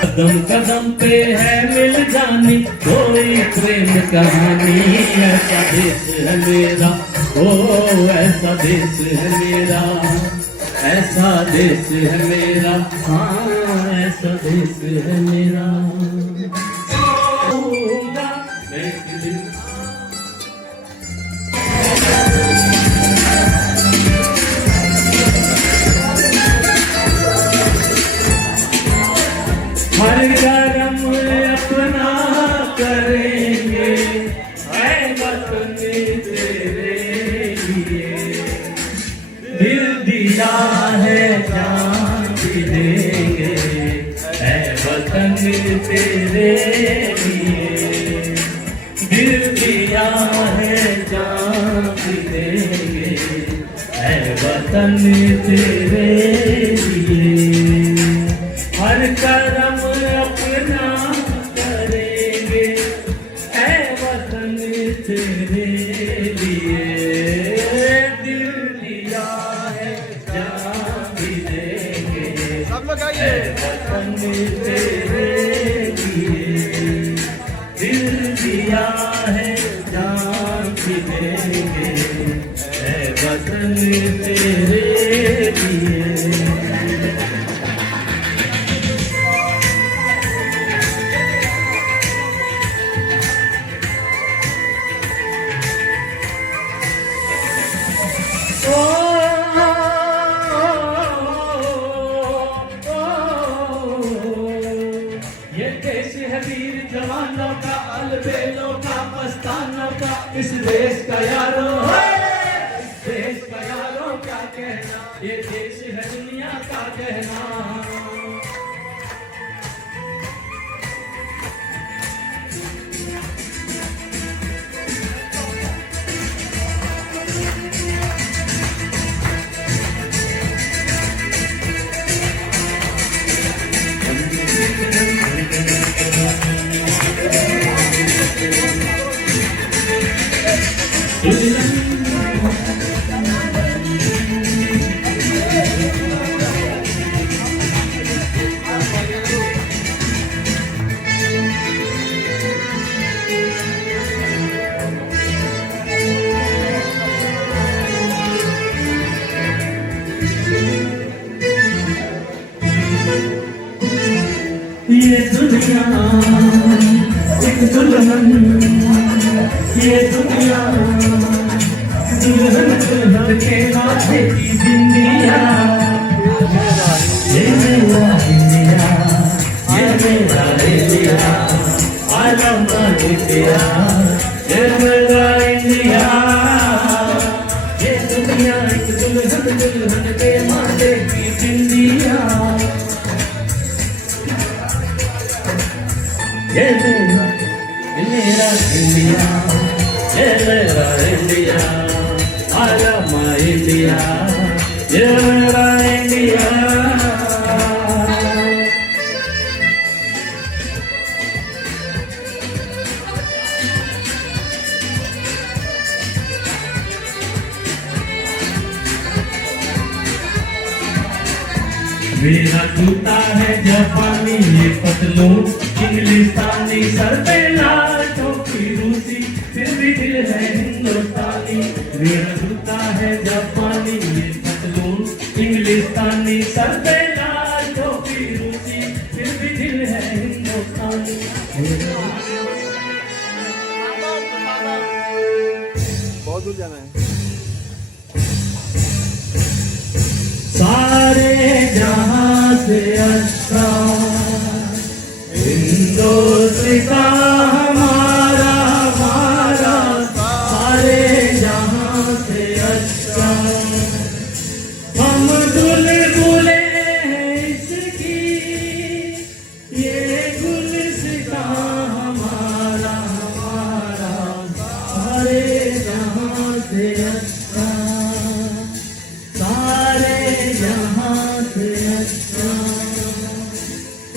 कदम कदम पे है मिल जानी कोई प्रेम कहानी, ऐसा देश है मेरा, ओ ऐसा देश है मेरा, ऐसा देश है मेरा, हाँ ऐसा देश है मेरा। हर कर्म अपना करेंगे ऐ वतन तेरे लिए, दिल दिया है जान भी देंगे ऐ वतन तेरे लिए, दिल दिया है जान भी देंगे ऐ वतन तेरे लिए। हर कर्म अपना करेंगे ऐ वतन तेरे लिए, दिल दिया है जान भी देंगे ऐ वतन तेरे लिए, दिल दिया है जान भी देंगे ऐ वतन तेरे लिए। ये देश है वीर जवानों का, अलबेलों का, मस्तानों का, इस देश का यारों, इस देश का यारों क्या कहना, ये देश है दुनिया का कहना। ये दुनिया एक दुल्हन, ये दुनिया दुल्हन दुल्हन के माथे की बिंदिया, ये मेरा इंडिया, ये मेरा India, I love my India, ये मेरा इंडिया। ये दुनिया एक दुल्हन दुल्हन के माथे की बिंदिया, ये मेरा इंडिया, ये मेरा India, I love my India, ये मेरा इंडिया। मेरा जूता है जापानी ये पतलून, इंग्लिस्तानी सर पे लाल टोपी रूसी, फिर भी दिल है हिंदुस्तानी। मेरा जूता है जापानी ये पतलून, इंग्लिस्तानी सर पे लाल टोपी रूसी, फिर भी दिल है हिंदुस्तानी। बहुत दूर जाना है। सारे जहां से अच्छा हिंदुस्तान हमारा, हमारा सारे जहां से अच्छा, हम बुलबुले हैं इसकी, ये गुलसितां हमारा, हमारा सारे जहां से अच्छा, सारे जहां से अच्छा,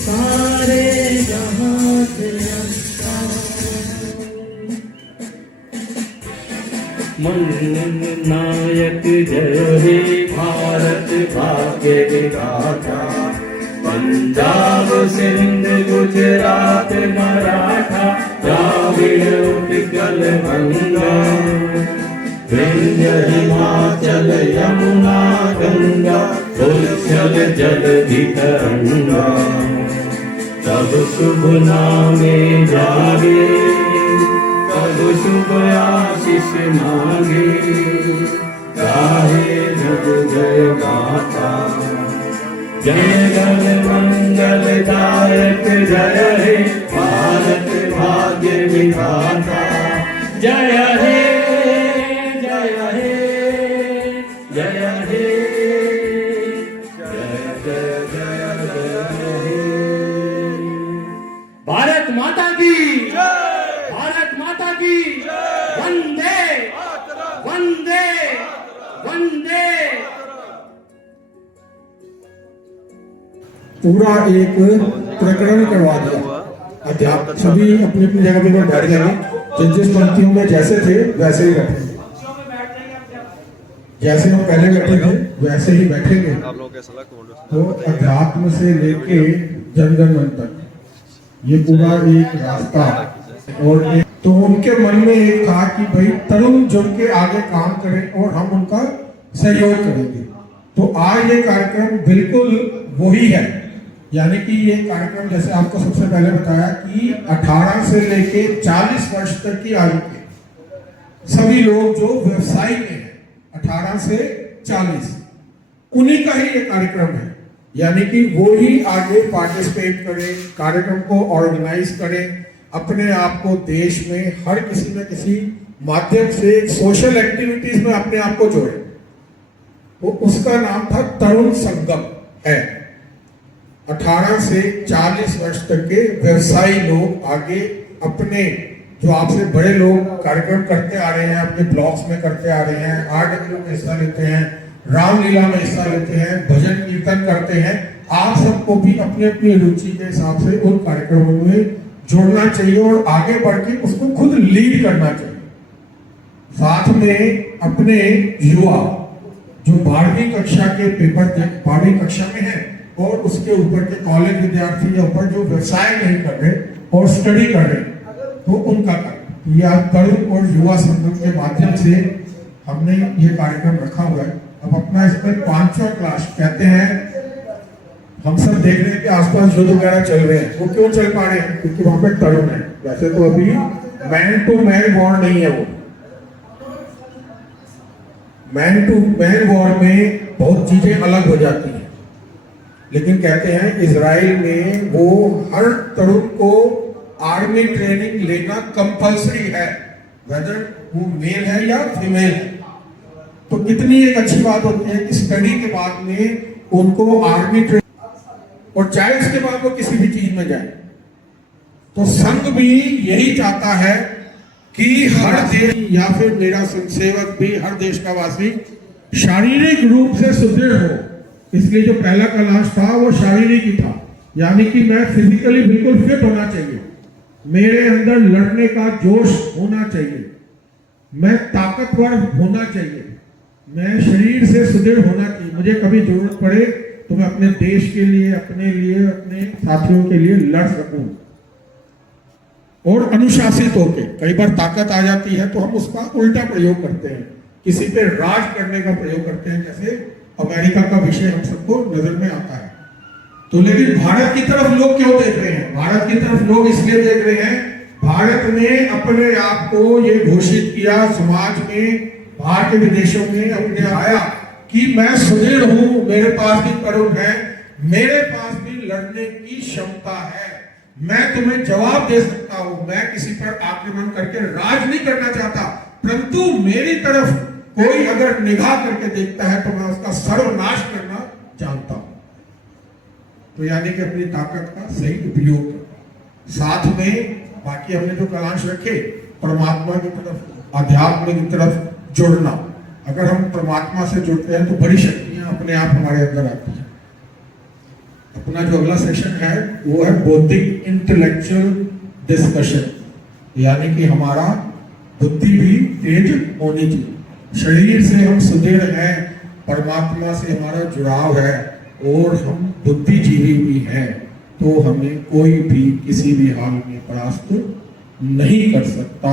सारे जहां से अच्छा। मन नायक जय हे भारत भाग्य विधाता, पंजाब सिंध गुजरात मराठा द्राविड़ उत्कल गंगा विंध्य हिमाचल यमुना गंगा उच्छल जलधि तरंगा तब शुभ नामे जागे तब शुभ आशीष मांगे गाहे जग जय गाथा जय गण मंगल दायक जय हे भारत भाग्य विधाता जय हे जय हे जय हे जय जय जय जय हे भारत माता की भारत माता की वंदे वंदे वंदे। पूरा एक प्रकरण करवा दिया। अध्यापक सभी अपनी अपनी जगह पर बैठ जाएंगे, जिस जिस पंक्तियों में जैसे थे वैसे ही बैठेंगे, जैसे हम पहले बैठे थे वैसे ही बैठेंगे। आप लोगों के सलाह तो अध्यात्म से लेके जनगण मन तक ये पूरा एक रास्ता। और तो उनके मन में एक था कि भाई तरुण जुड़ के आगे काम करें और हम उनका सहयोग करेंगे। तो आज ये कार्यक्रम बिल्कुल वही है, यानी कि ये कार्यक्रम जैसे आपको सबसे पहले बताया कि 18 से लेके 40 वर्ष तक की आयु के सभी लोग जो व्यवसाय में हैं 18 से 40 उन्हीं का ही ये कार्यक्रम है। यानी कि वो ही आगे पार्टिसिपेट करें, कार्यक्रम को ऑर्गेनाइज करें, अपने आप को देश में हर किसी न किसी माध्यम से सोशल एक्टिविटीज में अपने आप को जोड़े। तो उसका नाम था तरुण संगम है। 18 से 40 वर्ष तक के व्यवसायी लोग आगे अपने जो आपसे बड़े लोग कार्यक्रम करते आ रहे हैं, अपने ब्लॉक्स में करते आ रहे हैं, आर्ट में हिस्सा लेते हैं, रामलीला में हिस्सा लेते हैं, भजन कीर्तन करते हैं। आप सबको भी अपनी अपनी रुचि के हिसाब से उन कार्यक्रमों में जोड़ना चाहिए और आगे बढ़ के उसको खुद लीड करना चाहिए। साथ में अपने युवा जो 12वीं कक्षा के पेपर 12वीं कक्षा में है और उसके ऊपर के कॉलेज विद्यार्थी या ऊपर जो व्यवसाय नहीं कर रहे और स्टडी कर रहे, तो उनका ये आज तरुण और युवा संगम के माध्यम से हमने ये कार्यक्रम रखा हुआ है। अब अपना इसमें 5वां क्लास कहते हैं, हम सब देख रहे हैं कि आसपास युद्ध वगैरह चल रहे हैं। वो क्यों चल पा रहे हैं? क्योंकि वहां पे तरुण है। वैसे तो अभी मैन टू मैन वॉर नहीं है, वो मैन टू मैन वॉर में बहुत चीजें अलग हो जाती हैं, लेकिन कहते हैं इजराइल में वो हर तरुण को आर्मी ट्रेनिंग लेना कंपल्सरी है, वेदर वो मेल है या फीमेल है। तो कितनी एक अच्छी बात होती है कि स्टडी के बाद में उनको आर्मी ट्रेनिंग, और चाहे उसके बाद वो किसी भी चीज में जाए। तो संघ भी यही चाहता है कि हर देश या फिर मेरा संसेवक भी हर देश का वासी शारीरिक रूप से सुदृढ़ हो। इसलिए जो पहला कैलाश था वो शारीरिक ही था, यानी कि मैं फिजिकली बिल्कुल फिट होना चाहिए, मेरे अंदर लड़ने का जोश होना चाहिए, मैं ताकतवर होना चाहिए, मैं शरीर से सुदृढ़ होना चाहिए। मुझे कभी जरूरत पड़े तो मैं अपने देश के लिए, अपने लिए, अपने साथियों के लिए लड़ सकूं और अनुशासित होके। कई बार ताकत आ जाती है तो हम उसका उल्टा प्रयोग करते हैं, किसी पे राज करने का प्रयोग करते हैं, जैसे अमेरिका का विषय हम सबको नजर में आता है। तो लेकिन भारत की तरफ लोग क्यों देख रहे हैं? भारत की तरफ लोग इसलिए देख रहे हैं, भारत ने अपने आप को ये घोषित किया समाज में, बाहर के विदेशों में अपने आया कि मैं सुदृढ़ हूं, मेरे पास भी तरुण है, मेरे पास भी लड़ने की क्षमता है, मैं तुम्हें जवाब दे सकता हूं, मैं किसी पर आक्रमण करके राज नहीं करना चाहता, परंतु मेरी तरफ कोई अगर निगाह करके देखता है तो मैं उसका सर्वनाश करना जानता हूं। तो यानी कि अपनी ताकत का सही उपयोग करना। साथ में बाकी हमने जो कलांश रखे, परमात्मा की तरफ, अध्यात्म की तरफ जुड़ना। अगर हम परमात्मा से जुड़ते हैं तो बड़ी शक्तियां अपने आप हमारे अंदर आती हैं। अपना जो अगला सेशन है वो है बौद्धिक इंटेलेक्चुअल डिस्कशन, यानी कि हमारा बुद्धि भी तेज होनी चाहिए। शरीर से हम सुदृढ़ हैं, परमात्मा से हमारा जुड़ाव है, और हम बुद्धिजीवी भी हैं, तो हमें कोई भी किसी भी हाल में परास्त नहीं कर सकता।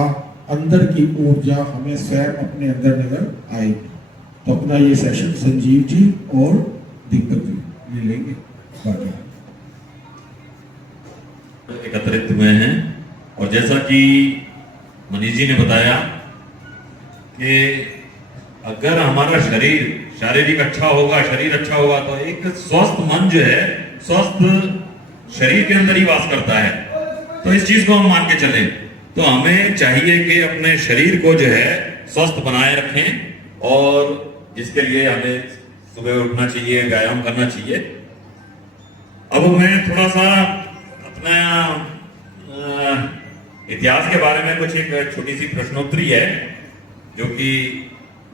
अंदर की ऊर्जा हमें स्वयं अपने अंदर नजर आएगी। तो अपना ये सेशन संजीव जी और दीपक जी ले लेंगे। बाकी एकत्रित हुए हैं और जैसा कि मनीष जी ने बताया कि अगर हमारा शरीर शारीरिक अच्छा होगा, शरीर अच्छा होगा, तो एक स्वस्थ मन जो है स्वस्थ शरीर के अंदर ही वास करता है। तो इस चीज को हम मान के चले, तो हमें चाहिए कि अपने शरीर को जो है स्वस्थ बनाए रखें और जिसके लिए हमें सुबह उठना चाहिए, व्यायाम करना चाहिए। अब मैं थोड़ा सा अपना इतिहास के बारे में कुछ एक छोटी सी प्रश्नोत्तरी है जो कि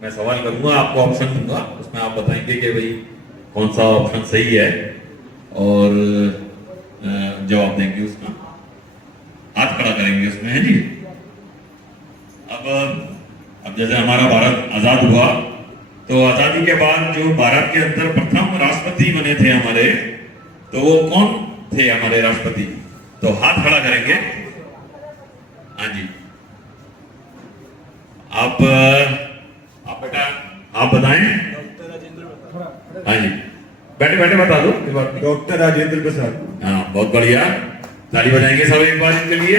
मैं सवाल करूंगा, आपको ऑप्शन दूंगा, उसमें आप बताएंगे कि भाई कौन सा ऑप्शन सही है और जवाब देंगे उसका, हाथ खड़ा करेंगे उसमें, है जी। अब जैसे हमारा भारत आजाद हुआ, तो आजादी के बाद जो भारत के अंदर प्रथम राष्ट्रपति बने थे हमारे, तो वो कौन थे हमारे राष्ट्रपति? तो हाथ खड़ा करेंगे। हाँ जी, आप बेटा आप बताएं। हाँ जी, बैठे बैठे बता दो। डॉक्टर राजेंद्र प्रसाद। हाँ, बहुत बढ़िया, ताली बजाएंगे सब एक बार इनके लिए।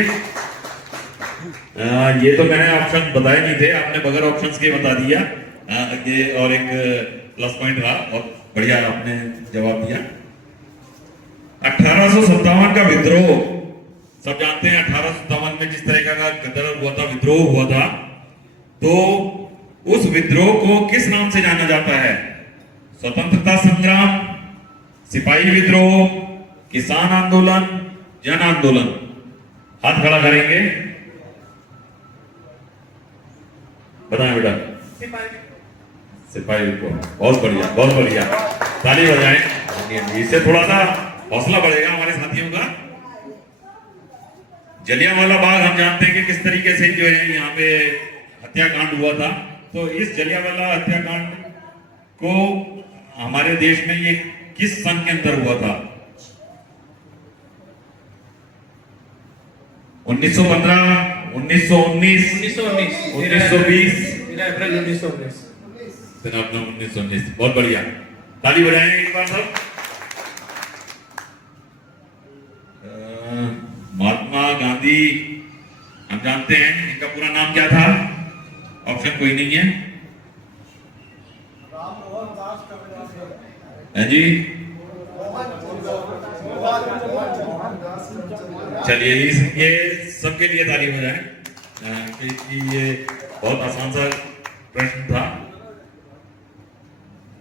ये तो मैंने ऑप्शन बताए नहीं थे, आपने बगैर ऑप्शंस के बता दिया। ये और एक प्लस पॉइंट रहा, बहुत बढ़िया आपने जवाब दिया। 1857 का विद्रोह सब जानते हैं। 1857 में जिस तरह का गदर हुआ था, विद्रोह हुआ था, तो उस विद्रोह को किस नाम से जाना जाता है? स्वतंत्रता संग्राम, सिपाही विद्रोह, किसान आंदोलन, जन आंदोलन? हाथ खड़ा करेंगे, बताएं बेटा। सिपाही विद्रोह, बहुत बढ़िया, बहुत बढ़िया, ताली बजाएं। इससे थोड़ा सा हौसला बढ़ेगा हमारे साथियों का। जलियांवाला बाग हम जानते हैं कि किस तरीके से जो है यहाँ पे हत्याकांड हुआ था। तो इस जलियांवाला हत्याकांड को हमारे देश में ये किस सन के अंदर हुआ था? 1915, 1919, 1920, 1919। 1919। बहुत बढ़िया, ताली बजाएं एक बार सब। महात्मा गांधी हम जानते हैं, इनका पूरा नाम क्या था? ऑप्शन कोई नहीं है, है जी। चलिए ये सबके लिए ताली बजाएं, क्योंकि ये बहुत आसान सा प्रश्न था।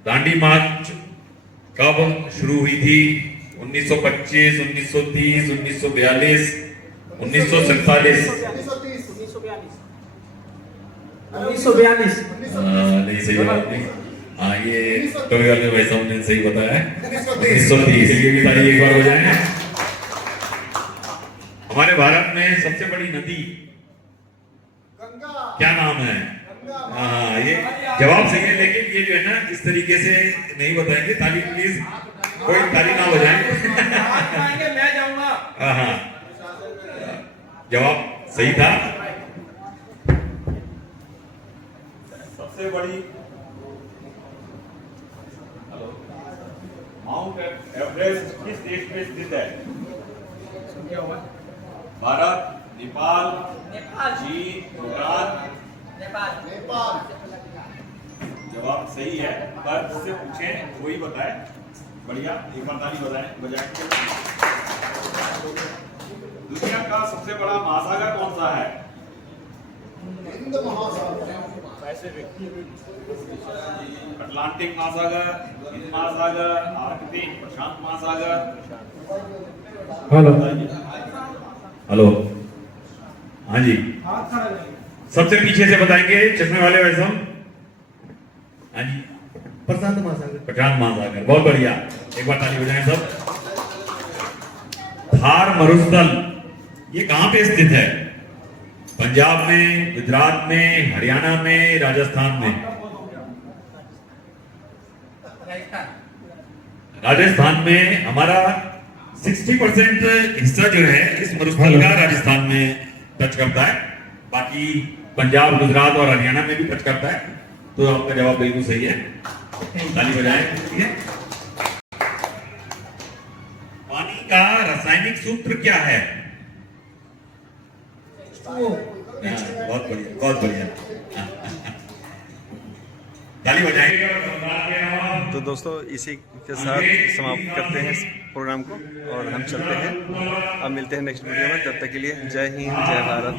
दांडी मार्च कब शुरू हुई थी? 1925, 1930, 1942, 1947? 1942। नहीं, सही बात नहीं। हाँ, ये टोई वाले भाई साहब ने सही बताया है, 1930। ये भी ताली एक बार हो जाए। हमारे भारत में सबसे बड़ी नदी क्या नाम है? हाँ, ये जवाब सही है, लेकिन ये जो है ना इस तरीके से नहीं बताएंगे। ताली प्लीज, कोई ताली ना बजाएं। मैं जाऊंगा। हाँ, जवाब सही था। सबसे बड़ी माउंट एवरेस्ट किस देश में स्थित है? भारत, नेपाल, चीन, भूटान? नेपाल। जवाब सही है, पर जिससे पूछें वही बताए। बढ़िया, एक बार ताली बजाएं। दुनिया का सबसे बड़ा महासागर कौन सा है? हिंद महासागर, अटलांटिक महासागर, हिंद महासागर, आर्कटिक, प्रशांत महासागर? हेलो हेलो, हाँ जी, सबसे पीछे से बताएंगे चश्मे वाले भाई साहब। हाँ जी, प्रशांत महासागर। प्रशांत महासागर, बहुत बढ़िया, एक बार ताली बजाएं सब। थार मरुस्थल ये कहां पे स्थित है? पंजाब में, गुजरात में, हरियाणा में, राजस्थान में? राजस्थान में हमारा 60% हिस्सा जो है इस मरुस्थल का राजस्थान में टच करता है, बाकी पंजाब, गुजरात और हरियाणा में भी टच करता है। तो आपका जवाब बिल्कुल सही है, ताली बजाएं। ठीक है, पानी का रासायनिक सूत्र क्या है? बहुत बढ़िया, बहुत बढ़िया, ताली बजाएं। तो दोस्तों इसी के साथ समाप्त करते हैं इस प्रोग्राम को और हम चलते हैं। अब मिलते हैं नेक्स्ट वीडियो में, तब तक के लिए जय हिंद, जय भारत।